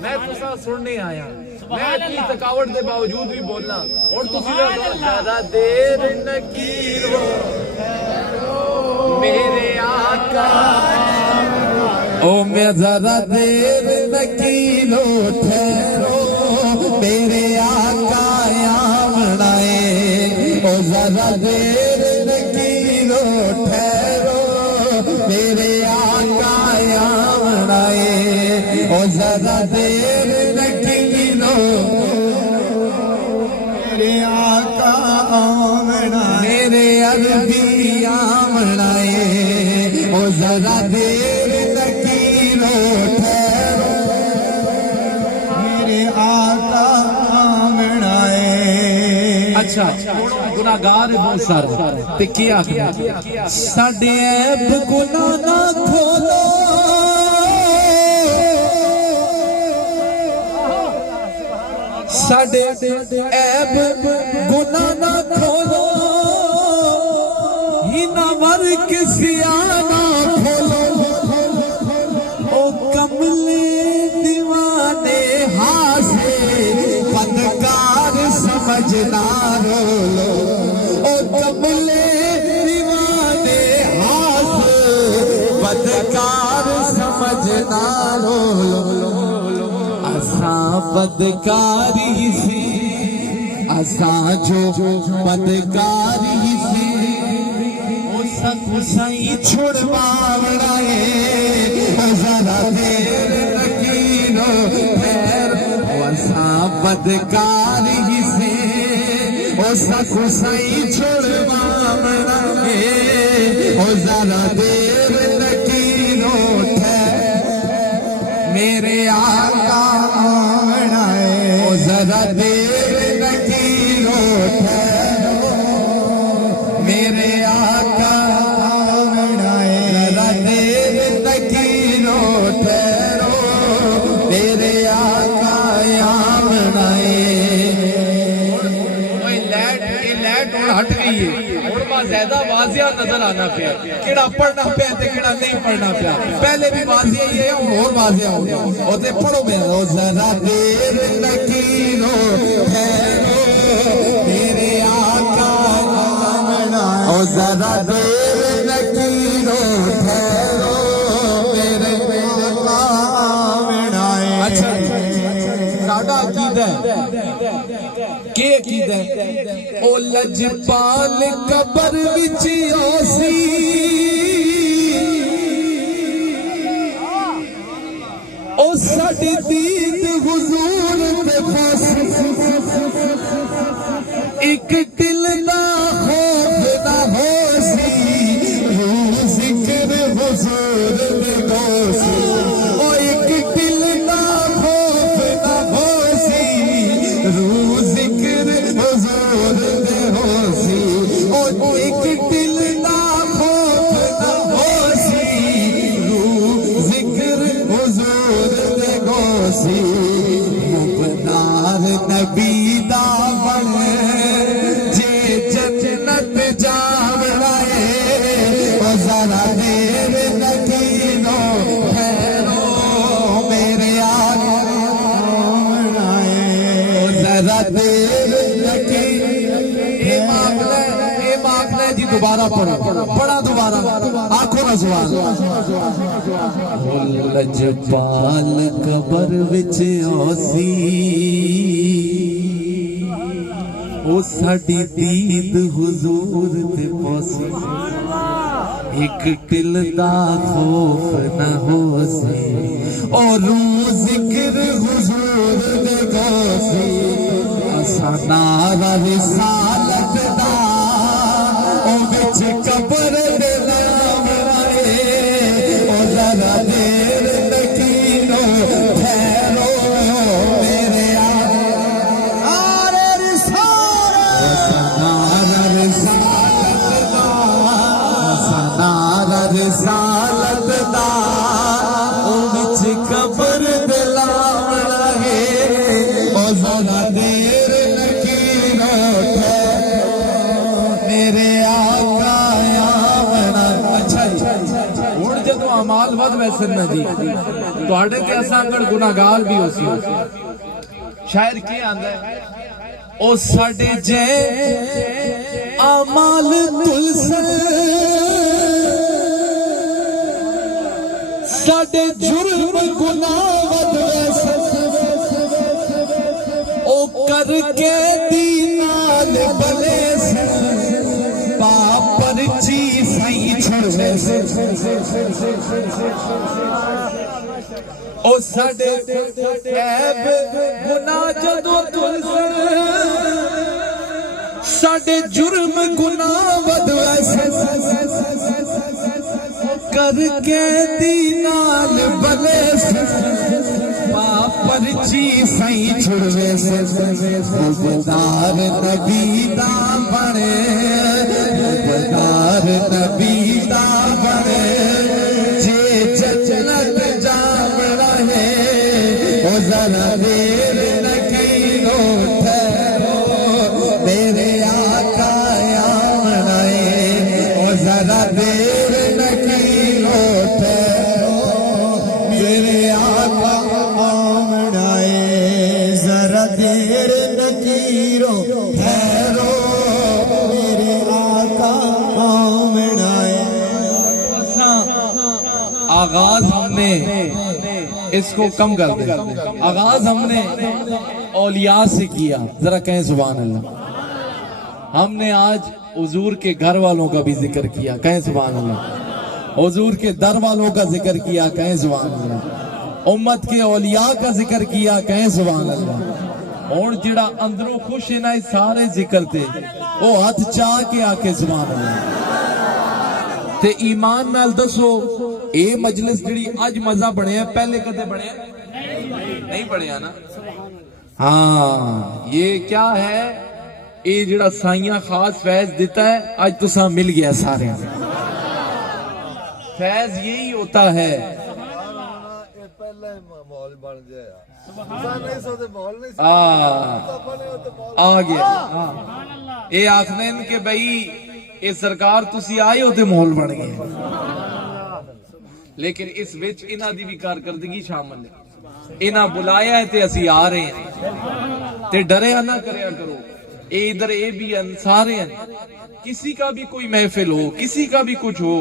میں تسا سننے آیا میں اتنی تکاوٹ دے باوجود بھی بولنا اور تسی ذرا دیر نکیرو میرے آقا او میں ذرا دیر نکیرو ٹھہرو میرے آقا آمنا ہے او ذرا دیر لگیرو ٹھہرو میرے آقا آمنا ہے او ذرا دیر لگیرو میرے آقا آمنا میرے عربی آمنا ہے او ذرا دیر لگیرو ٹھہرو میرے آقا آمنا ہے اچھا گناہگار بہت سارے تے کیا آخر ساڈے عیب گناہ نہ کھولو ساڈے عیب گناہ نہ کھولو ہی نہ ور کسی آنا کھولو او کملے دیوانے ہاسے بدکار سمجھنا رولو او کملے دیوانے ہاسے بدکار سمجھنا رولو اساں بدکاری سی اساں جو بدکاری سی سائی چھڑواوڑا ہے ذرا دیر لگیرو پھر وساں بدکار ہی سے او سکو سائی چھڑواوڑا ہے ذرا دیر لگیرو میرے آقا آمنا ہے ذرا دیر لگیرو میرے آقا آمنا ہے ذرا دیر لگیرو ٹھہرو میرے آقا آمنا ہے لائٹ ہوں ہٹ گئی ہے ہوں بات زیادہ واضح نظر آنا پیا کیڑا پڑھنا پیا تے کیڑا نہیں پڑھنا پیا پہلے بھی واضح ہی ہے اور واضح ہو گیا اور تے پڑھو میرا ذرا دیر لگیرو ٹھہرو میرے آقا آمنا ہے ذرا دیر لگیرو ٹھہرو میرے آقا آمنا ہے اچھا ساڈا عقیدہ ہے کہ عقیدہ ہے او لجپال قبر وچ اوسی او ساڈی دید حضور تے فاسی ایک دل دا خوف نہ ہوسی روح ذکر حضور دے گوسی او ایک دل دا خوف نہ ہوسی روح ذکر حضور دے ہوسی او ایک دل دا خوف نہ ہوسی روح ذکر حضور دے گوسی مقدار نبی دا بن جے جنت جاوڑا ہے او ذرا دیر لگیرو ٹھہرو میرے آقا آمنا ہے ذرا دیر اے مانگنا جی دوبارہ پڑھو پڑھا دوبارہ آنکھوں نہ سوال لجپال قبر وچ اوسی او ساڈی دید حضور تے پوسی ایک دل دا خوف نہ ہوسی او روح ذکر حضور دے گوسی اساں نعرہ رسالت دا او وچ قبر دے نام رہے او ذرا دیر لگیرو ٹھہرو میرے رسالت دا او وچ قبر دے نام رہے او ذرا دیر لگیرو ٹھہرو میرے آقا آمنا اچھا جی ہوں جدو امال ود ویسے نا جی تواڈے تے اساں اگر گناہگار بھی ہوسی شاعر کی آندا ہے او ساڈے جے امال تلسن ساڈے جرم گناہ ود ویسن او قیدی نال بلے پاپر چی سائی چھڑوے سے او ساڈے عیب گناہ جدوں تلسن ساڈے جرم گناہ ودوے سے کر قیدی نال بلے پاپر چی سائی چھڑوے سے مبدار نبی دا بڑے مبدار نبی دا بڑے جے جنت جام رہے او ذرا دیر نکیلو ٹھہرو میرے آقا آمنا ہے او ذرا دیر نکیلو ٹھہرو میرے آقا آمنا ہے ذرا دیر نکیلو ٹھہرو میرے آقا آمنا ہے آغاز ہم نے اس کو کم کر دیں آغاز ہم نے اولیاء سے کیا ذرا کہیں سبحان اللہ ہم نے آج حضور کے گھر والوں کا بھی ذکر کیا کہیں سبحان اللہ حضور کے در والوں کا ذکر کیا کہیں سبحان اللہ امت کے اولیاء کا ذکر کیا کہیں سبحان اللہ اور جڑا اندروں خوش ہے نا سارے ذکر تھے وہ ہاتھ چاہ کے آکے سبحان اللہ تے ایمان نال دسو اے مجلس جڑی اج مزہ بنے ہیں پہلے کدے بنے ہیں نہیں بنے ہیں نا ہاں یہ کیا ہے اے جڑا سائیاں خاص فیض دیتا ہے آج تساں مل گیا سارے فیض یہی ہوتا ہے آ گیا اے آخدین کہ بھئی اے سرکار تسی آئے ہوتے ماحول بن گئے لیکن اس وچ انہاں دی بھی کارکردگی شامل ہے انہاں بلایا ہے تے اسی آ رہے ہیں تے ڈرے نہ کریا کرو اے ادھر اے بھی ہیں سارے ہیں کسی کا بھی کوئی محفل ہو کسی کا بھی کچھ ہو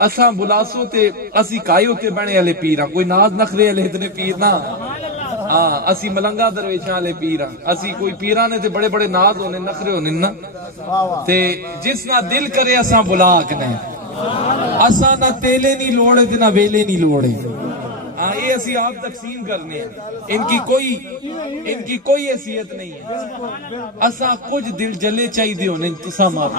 اساں بلاسو تے اسی کائے ہوتے بنے والے پیراں کوئی ناز نخرے والے اتنے پیر نہ ہاں اسی ملنگا درویشاں والے پیراں اسی کوئی پیراں نے تے بڑے بڑے ناز ہونے نخرے ہونے نا تے جس نہ دل کرے اساں بلا کنے اساں نہ تیلے نہیں لوڑے تے نہ ویلے نہیں لوڑے ہاں یہ اسی آپ تقسیم کرنے ہیں ان کی کوئی حیثیت نہیں ہے اساں کچھ دل جلے چاہی دی ہونے تساں مارو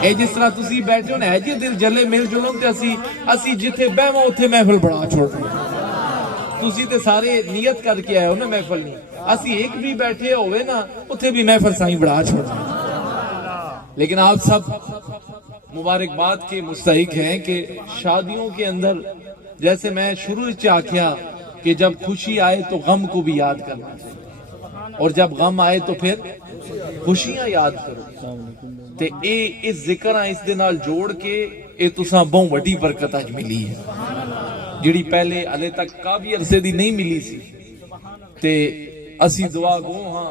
اے جس طرح تسی بیٹھے ہونے ہے جی دل جلے مل جلوں تے اسی جتھے بہواں اتھے محفل بڑھا چھوڑ تسی تے سارے نیت کر کے آئے ہو نا محفل نہیں اسی ایک بھی بیٹھے ہوئے نا اتھے بھی محفل سائیں بڑھا چھوڑ لیکن آپ سب مبارکباد کے مستحق ہیں کہ شادیوں کے اندر جیسے میں شروع سے آکھیا کہ جب خوشی آئے تو غم کو بھی یاد کرنا اور جب غم آئے تو پھر خوشیاں یاد کرو تے اے اس ذکر اس دے نال جوڑ کے اے تساں بہت وڈی برکت اج ملی ہے جڑی پہلے ہلے تک کافی عرصے دی نہیں ملی سی تے اسی دعا گو ہاں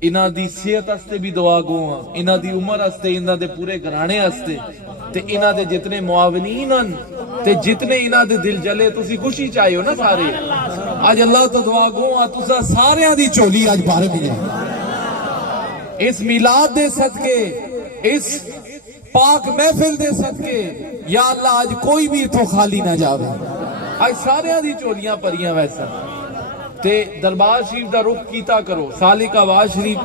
انہاں دی صحت واسطے بھی دعا گو ہاں انہاں دی عمر واسطے انہاں دے پورے گھرانے واسطے تے انہاں دے جتنے معاونین ہن تے جتنے انہاں دے دل جلے تسی خوشی چاہیے ہو نا سارے آج اللہ تو دعا گو ہاں تساں ساریاں دی چولی آج باہر ملے اس میلاد دے صدقے اس پاک محفل دے صدقے یا اللہ آج کوئی بھی تو خالی نہ جاوے آج ساریاں دی چولیاں پریاں ویسا تے دربار شریف دا رخ کیتا کرو سالک آواز شریف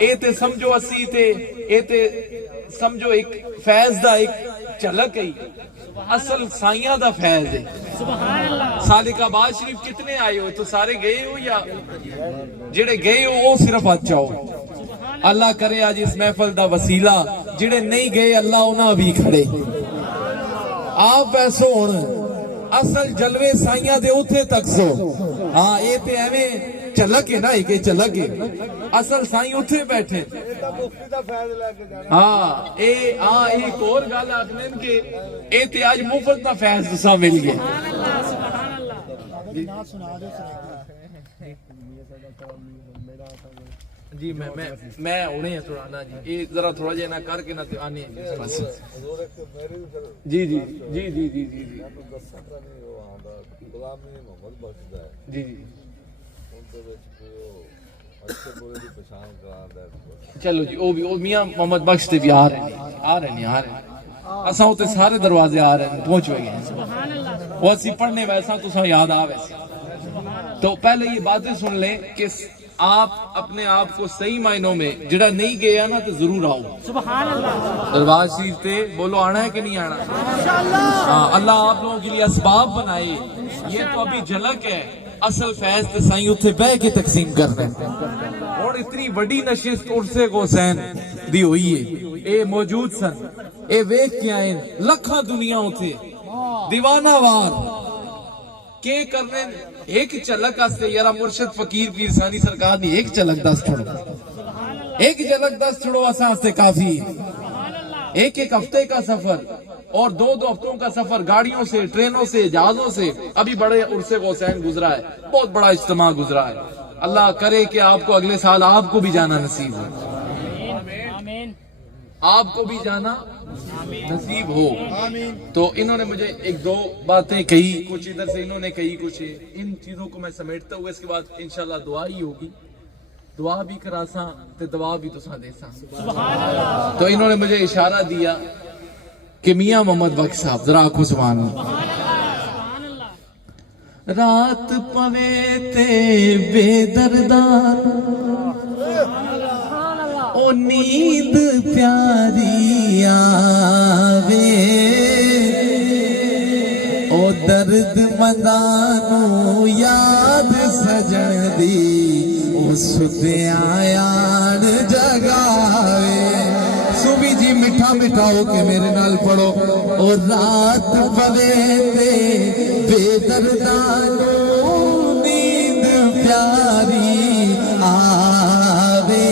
اے تے سمجھو اسی تے اے تے سمجھو ایک فیض دا ایک جھلک ہے اصل سائیاں دا فیض ہے سالک آواز شریف کتنے آئے ہو تو سارے گئے ہو یا جڑے گئے ہو وہ صرف اچھا ہو اللہ کرے آج اس محفل دا وسیلہ جڑے نہیں گئے اللہ انہاں بھی کھڑے آپ ایسو ہون اصل جلوے سائیاں دے اتھے تک سو ہاں اے تے ایویں چلک ہے نا ایک چلک ہے اصل سائیں اتھے بیٹھے ہاں ایک اور گل آخدین کہ اے تے آج مفت دا فیض تساں مل گئے جی میں ہونے ہیں سنانا جی یہ ذرا تھوڑا جہا نہ کر کے نہ آنے جی جی جی جی جی جی جی جی جی چلو جی وہ میاں محمد بخش تے بھی آ رہے ہیں اساں تے سارے دروازے آ رہے ہیں پہنچ گئے ہیں وہ اسی پڑھنے ویسا تو سا یاد آ ویسے تو پہلے یہ باتیں سن لیں کہ آپ اپنے آپ کو صحیح معنوں میں جڑا نہیں گیا نا تو ضرور آؤ سبحان اللہ دربار شریف تے بولو آنا ہے کہ نہیں آنا ہاں اللہ آپ لوگوں کے لیے اسباب بنائے یہ تو ابھی جھلک ہے اصل فیض تے سائیں اتھے بہ کے تقسیم کرنے اور اتنی بڑی نشست عرصے کو حسین دی ہوئی ہے اے موجود سن اے ویکھ کے آئے لکھاں دنیا اتھے دیوانہ وار کے کرنے ایک چلک آستے یارا مرشد فقیر پیر ثانی سرکار نے ایک چلک دس چھڑو ایک چلک دس چھڑو اساں آستے کافی ایک ہفتے کا سفر اور دو ہفتوں کا سفر گاڑیوں سے ٹرینوں سے جہازوں سے ابھی بڑے عرصے کو حسین گزرا ہے بہت بڑا اجتماع گزرا ہے اللہ کرے کہ آپ کو اگلے سال آپ کو بھی جانا نصیب ہو آمین آپ کو بھی جانا نصیب ہو تو انہوں نے مجھے ایک دو باتیں کہی کچھ ادھر سے انہوں نے کہی کچھ ان چیزوں کو میں سمیٹتا ہوں اس کے بعد انشاءاللہ دعا ہی ہوگی دعا بھی کراساں تے دعا بھی تو سا دیساں تو انہوں نے مجھے اشارہ دیا کہ میاں محمد بخش صاحب ذرا آنکھوں سبحان اللہ رات پوے تے بے دردان او نیند پیاری آوے او درد مندانو یاد سجن دی او ستیاں یاد جگاوے صبح جی میٹھا میٹھا ہو کے میرے نال پڑھو او رات پوے تے بے دردانو نیند پیاری آوے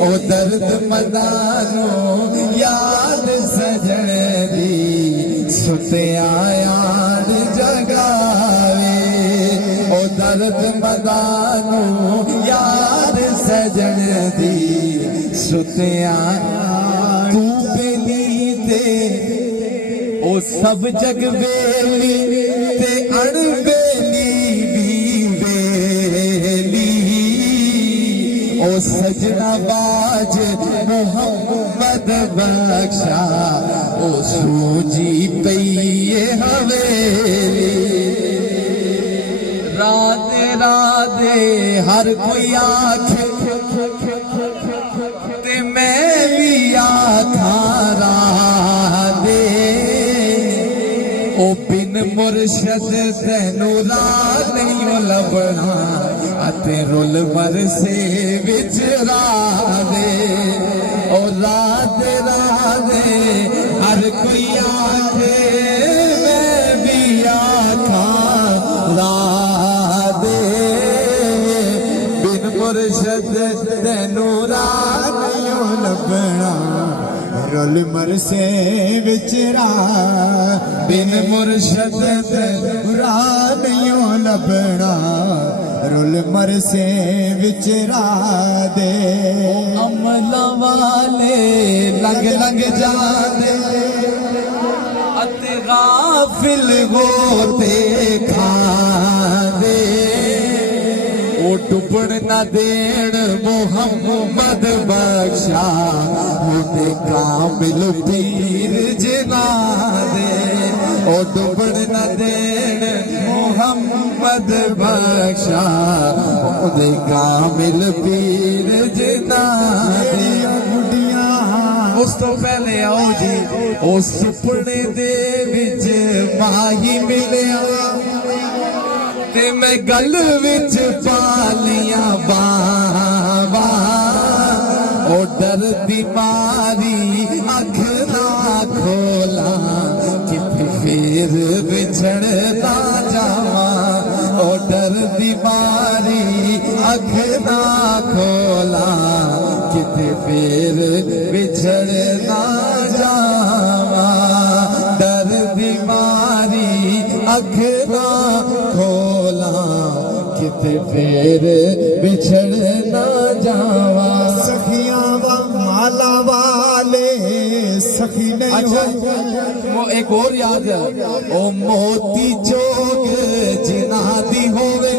او درد مدانو یاد سجن دی ستیاں یاد جگاوے او درد مدانو یاد سجن دی ستیاں تو بیلی تے او سب جگ بیلی تے اڑ بیلی بھی بیلی او سجنا باج محمد بخشا او سوجی پئیے حویلی رادے رادے ہر کوئی آنکھ تے میں بھی آنکھاں رادے او بن مرشد تینو راہ نہیں لبنا اتے رول مرسے وچ راہ دے او رادے رادے ہر کوئی آنکھے میں بھی آنکھاں راہ دے بن مرشد تینو راہ نہیں لبنا رول مرسے وچ راہ بن مرشد تینو راہ نہیں لبنا رول مرسے وچ راہ دے عملہ والے لنگ لنگ جانے اتے غافل ہوتے کھانے او ڈبن نہ دین محمد بخشا ہوتے کامل پیر جنا دے او ڈبن نہ دین محمد بخشا ہوتے کامل پیر جنا دے اس تو پہلے آؤ جی او سپنے دے وچ ماہی ملیا تے میں گل وچ پالیاں بابا او ڈر دی ماری اکھ نہ کھولا کتھے پھر بچھڑتا جاواں او ڈر دی ماری اکھ نہ کھولا کتھے پھر بچھڑنا جاواں ڈر دی ماری اکھ نہ کھولا کتھے پھر بچھڑنا جاواں سخیاں مالا والے سخی نہیں وہ ایک اور یاد ہے او موتی چوک جنا دی ہوئے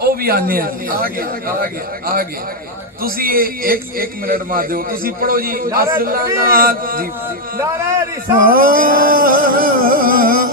ਉਹ ਵੀ ਆਨੇ ਆਗੇ ਆਗੇ ਆਗੇ ਤੁਸੀਂ ਇਹ ਇੱਕ ਮਿੰਟ ਮਾਰ ਦਿਓ ਤੁਸੀਂ ਪੜੋ ਜੀ ਅਸਲਾਂ ਨਾਲ ਜੀ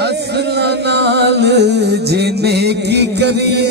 ਅਸਲਾਂ ਨਾਲ ਜਿਨੇ ਕੀ ਕਰੀਏ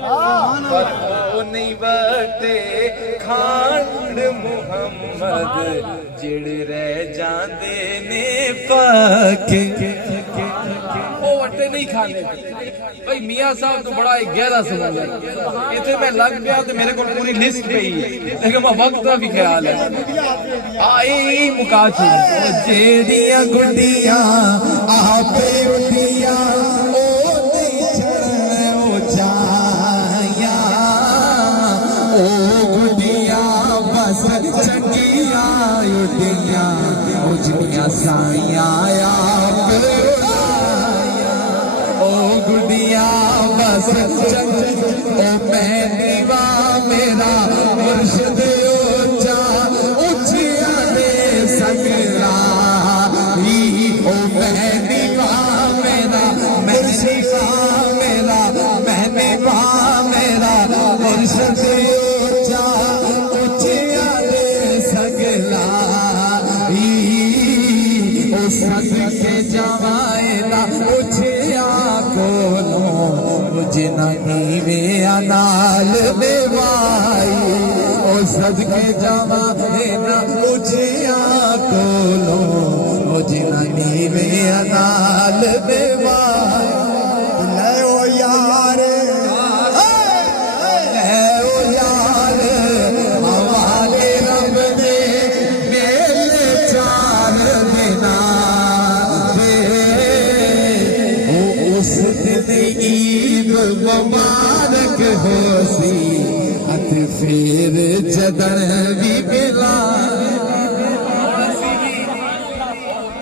پر وہ نہیں وٹے کھانڈ محمد جڑ رہ جاندے نے پاکے وہ وٹے نہیں کھانے بھائی میاں صاحب تو بڑا ایک گہرا سوال ہے اتنے میں لگ گیا تو میرے کو پوری لسٹ پہ ہی ہے لیکن میں وقت کا بھی خیال ہے آئی مکا چھوڑ جیڑیاں گنڈیاں آپے اٹھیاں او نہیں چھڑنے او جائیاں او گنڈیاں بس چنگیاں اٹھیاں او جنیاں سائیاں آپے اٹھائیاں او گنڈیاں بس چنگیاں او مہنیوا میرا مرشد اونچا اونچیاں دے سکلا او مہنیوا میرا مرشد میرا مہنیوا میرا مرشد اونچا اونچیاں دے سکلا او صدقے جوائنا اونچیاں کولوں جنا نیویں نال دیوائی او صدقے جوائنا اونچیاں کولوں جنا نیویں نال دیوائی لے او یار لے او یار حوالے رب دے میلے چار دینا اس دن عید مبارک ہو سی ہتھ پھیر جدن بھی ملا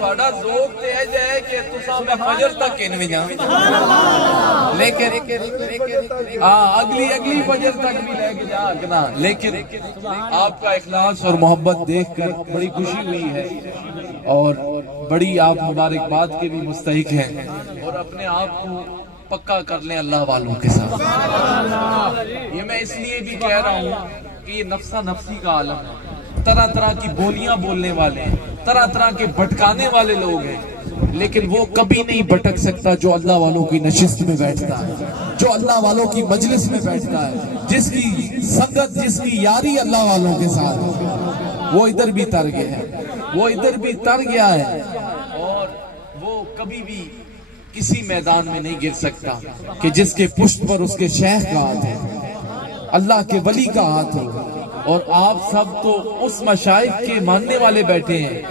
بڑا ذوق تے ہے جائے کہ تساں میں فجر تک انویں جاں لیکن اگلی فجر تک بھی لے کے جا کنا لیکن آپ کا اخلاص اور محبت دیکھ کر بڑی خوشی ہوئی ہے اور بڑی آپ مبارکباد کے بھی مستحق ہیں اور اپنے آپ کو پکا کر لیں اللہ والوں کے ساتھ یہ میں اس لیے بھی کہہ رہا ہوں کہ یہ نفسا نفسی کا عالم ہے طرح طرح کی بولیاں بولنے والے ہیں طرح طرح کے بھٹکانے والے لوگ ہیں لیکن وہ کبھی نہیں بھٹک سکتا جو اللہ والوں کی نشست میں بیٹھتا ہے جو اللہ والوں کی مجلس میں بیٹھتا ہے جس کی سنگت جس کی یاری اللہ والوں کے ساتھ وہ ادھر بھی تر گیا ہے وہ ادھر بھی تر گیا ہے اور وہ کبھی بھی کسی میدان میں نہیں گر سکتا کہ جس کے پشت پر اس کے شیخ کا ہاتھ ہے اللہ کے ولی کا ہاتھ ہے اور آپ سب تو اس مشائخ کے ماننے والے بیٹھے ہیں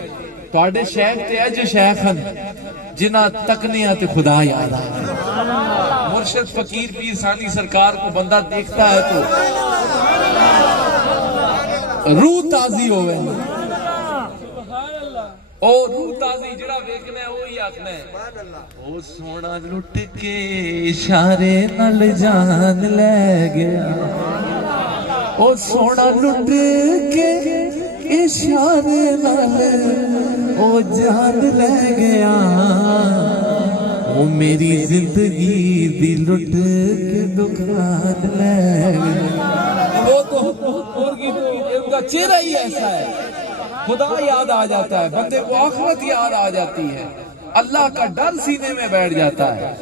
تواڈے شیخ تے اج شیخن جنہ تکنے تے خدا یاد آ مرشد فقیر پیر ثانی سرکار کو بندہ دیکھتا ہے تو روح تازی ہوئے او روح تازی جڑا ویکھنا ہے وہی آکھنا ہے او سونا لٹ کے اشارے نال جان لے گیا او سونا لٹ کے اشارے نال او جان لے گیا او میری زندگی دی لٹ کے دکان لے گیا وہ تو اور کی ان کا چہرہ ہی ایسا ہے خدا یاد آ جاتا ہے بندے کو آخرت یاد آ جاتی ہے اللہ کا ڈر سینے میں بیٹھ جاتا ہے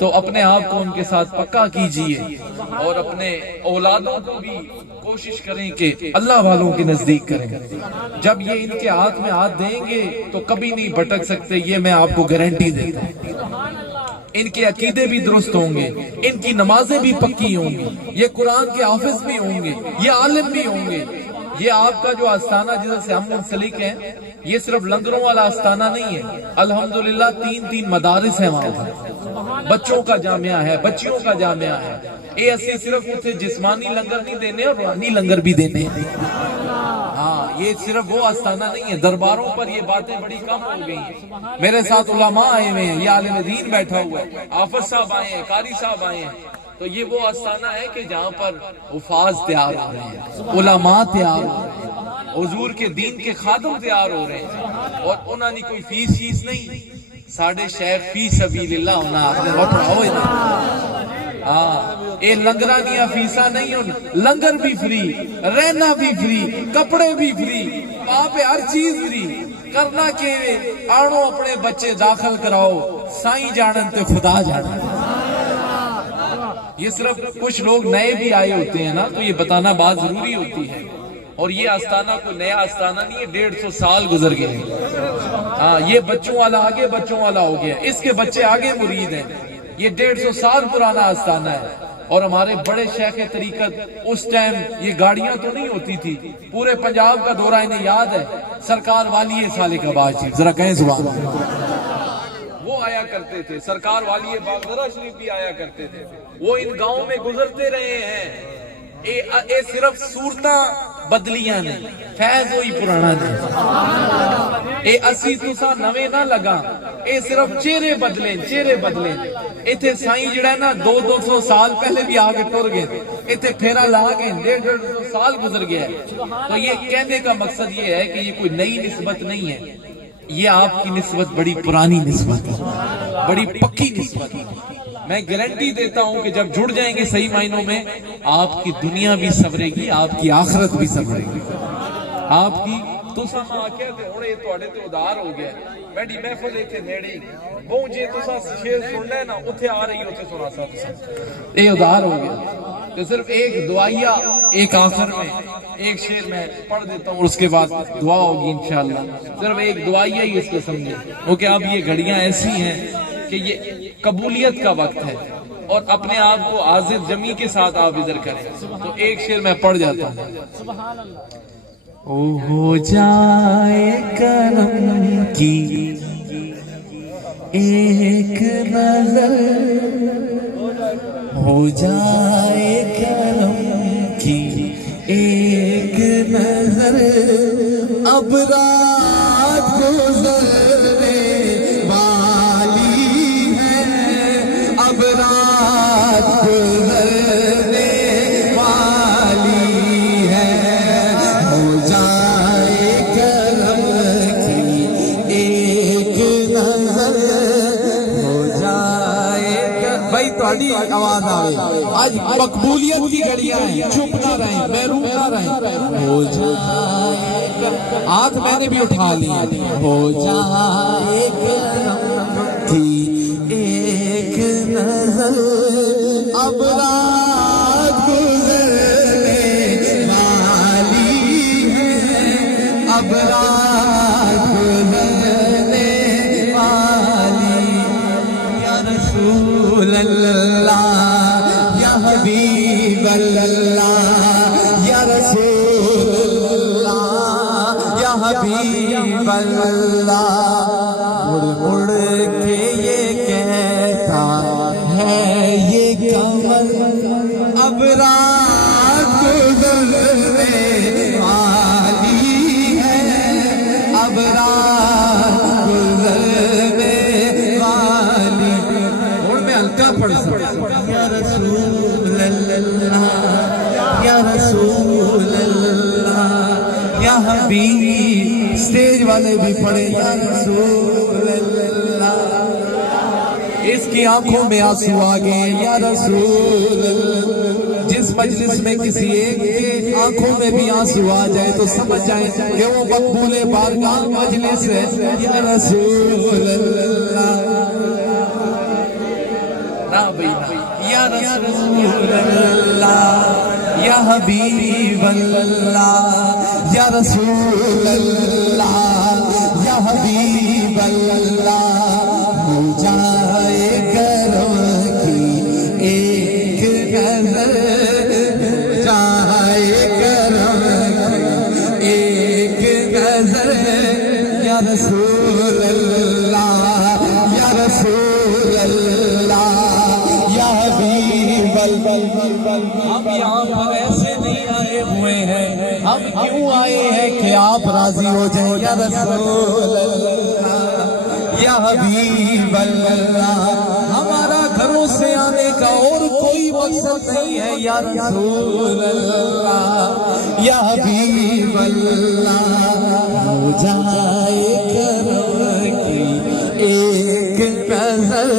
تو اپنے آپ کو ان کے ساتھ پکا کیجئے اور اپنے اولادوں کو بھی کوشش کریں کہ اللہ والوں کے نزدیک کریں جب یہ ان کے ہاتھ میں ہاتھ دیں گے تو کبھی نہیں بھٹک سکتے یہ میں آپ کو گارنٹی دیتا ہوں ان کے عقیدے بھی درست ہوں گے ان کی نمازیں بھی پکی ہوں گی یہ قرآن کے حافظ بھی ہوں گے یہ عالم بھی ہوں گے یہ آپ کا جو آستانہ جس سے ہم منسلک ہیں یہ صرف لنگروں والا آستانہ نہیں ہے الحمدللہ 3 مدارس ہیں وہاں پر بچوں کا جامعہ ہے بچیوں کا جامعہ ہے اے اسی صرف اتنے جسمانی لنگر نہیں دینے اور روحانی لنگر بھی دینے ہاں یہ صرف وہ آستانہ نہیں ہے درباروں پر یہ باتیں بڑی کم ہو گئی ہیں میرے ساتھ علماء آئے ہوئے ہیں یہ عالم دین بیٹھا ہوا ہے حافظ صاحب آئے ہیں قاری صاحب آئے ہیں تو یہ وہ آستانہ ہے کہ جہاں پر حفاظ تیار ہو رہے ہیں علماء تیار ہو رہے ہیں حضور کے دین کے خادم تیار ہو رہے ہیں اور انہوں نے کوئی فیس نہیں ساڑھے شیخ فی سبیل اللہ انہاں آخر وقت آؤ اے لنگرہ دیا فیسا نہیں ہوں لنگر بھی فری رہنا بھی فری کپڑے بھی فری وہاں پہ ہر چیز فری کرنا کہ آنو اپنے بچے داخل کراؤ سائیں جانن تے خدا جانن یہ صرف کچھ لوگ نئے بھی آئے ہوتے ہیں نا تو یہ بتانا بات ضروری ہوتی ہے. اور یہ آستانہ کوئی نیا آستانہ نہیں ہے, 150 سال گزر گئے ہیں. ہاں یہ بچوں والا آگے بچوں والا ہو گیا, اس کے بچے آگے مرید ہیں. یہ 150 سال پرانا آستانہ ہے. اور ہمارے بڑے شیخ طریقت اس ٹائم یہ گاڑیاں تو نہیں ہوتی تھی, پورے پنجاب کا دورہ انہیں یاد ہے. سرکار والی سالک آباد جی, ذرا کہیں سبحان اللہ, وہ آیا کرتے تھے. سرکار والی باغرہ شریف بھی آیا کرتے تھے. وہ ان گاؤں میں گزرتے رہے ہیں. اے صرف صورتاں بدلیاں نے, فیض ہوئی پرانا نے. اے اسی تساں نویں نہ لگا, اے صرف چہرے بدلے. ایتھے سائیں جڑا ہے نا 200 سال پہلے بھی آگے ٹر گئے, ایتھے پھیرا لا گئے, 150 سال گزر گیا ہے. تو یہ کہنے کا مقصد یہ ہے کہ یہ کوئی نئی نسبت نہیں ہے, یہ آپ کی نسبت بڑی پرانی نسبت ہے, بڑی پکی نسبت ہے. میں گارنٹی دیتا ہوں کہ جب جڑ جائیں گے صحیح معنوں میں, آپ کی دنیا بھی سنورے گی, آپ کی آخرت بھی سنورے گی. آپ کی تساں ماں آکھیا تے ہن اے تواڈے تے ادار ہو گیا. میری محفل ایتھے نیڑے بہوں جے تساں شعر سننا ہے نا اوتھے آ رہی اوتھے سنا سا تساں, اے ادار ہو گیا. تو صرف ایک دعائیہ ایک آخر میں ایک شعر میں پڑھ دیتا ہوں, اس کے بعد دعا ہوگی انشاءاللہ. صرف ایک دعائیہ ہی اس کو سمجھے, کیونکہ اب یہ گھڑیاں ایسی ہیں کہ یہ قبولیت کا وقت ہے, اور اپنے آپ کو عاجز جمی کے ساتھ آپ ادھر کریں. تو ایک شعر میں پڑھ جاتا ہوں. او ہو جائے کرم کی ایک نظر, ہو جائے کرم کی ایک نظر, اب رات گزرنے والی ہے, اب رات گزرنے والی ہے, ہو جائے کرم کی ایک نظر, ہو جائے بھائی تھوڑی آواز آئے. آج مقبولیت کی گھڑیاں ہیں, چپ نہ رہیں, محروم نہ رہیں. ہو جائے ہاتھ میں نے بھی اٹھا لیا. ہو جائے کرم کی ایک نظر, اب رات گزرنے والی ہے, اب رات گزرنے والی. یا رسول اللہ, یا حبیب اللہ, یا رسول اللہ, یا حبیب اللہ. مڑ مڑ کے یہ کہتا ہے یہ کمر, اب رات گزرنے والی ہے, اب رات گزرنے والی. اور میں ہلکا پڑھ سکتا ہوں. یا رسول اللہ, یا رسول اللہ, یا حبیب. اسٹیج والے بھی پڑھے یا رسول اللہ. اس کی آنکھوں میں آنسو آ گئے یا رسول اللہ. جس مجلس میں کسی ایک کے آنکھوں میں بھی آنسو آ جائے تو سمجھ جائیں کہ وہ مقبول بارگاہ مجلس ہے یا رسول اللہ. یا رسول اللہ, یا حبیب اللہ, یا رسول اللہ, یا حبیب اللہ. ہو جائے کرم کی ایک نظر, ہو جائے کرم کی ایک نظر, یا رسول اللہ, یا رسول اللہ, یا حبیب اللہ. ہم یہاں پر ایسے نہیں آئے ہوئے ہیں, ہم کیوں آئے ہیں کہ آپ راضی ہو جائیں یا رسول اللہ, یا حبیب اللہ. ہمارا گھروں سے آنے کا اور کوئی مقصد نہیں ہے یا رسول اللہ, یا حبیب اللہ. ہو جائے کرم کی ایک نظر,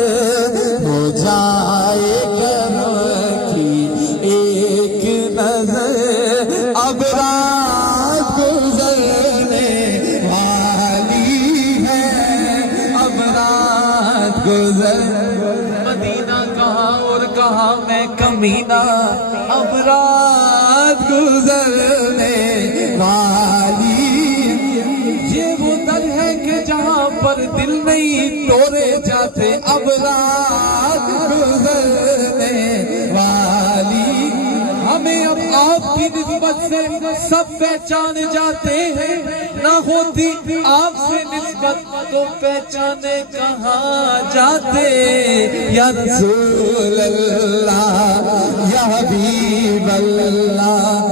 ہو جائے کرم کی ایک نظر, اب رات گزرنے والی ہے, اب رات گزر. مدینہ کہاں اور کہاں میں کم رات گزرنے والی، یہ وہ در ہے کہ جہاں پر دل نہیں توڑے جاتے، اب رات گزرنے والی، ہمیں اب آپ کی نسبت سے سب پہچان جاتے ہیں، نہ ہوتی آپ سے نسبت تو پہچانے کہاں جاتے۔ یا رسول اللہ یا حبیب اللہ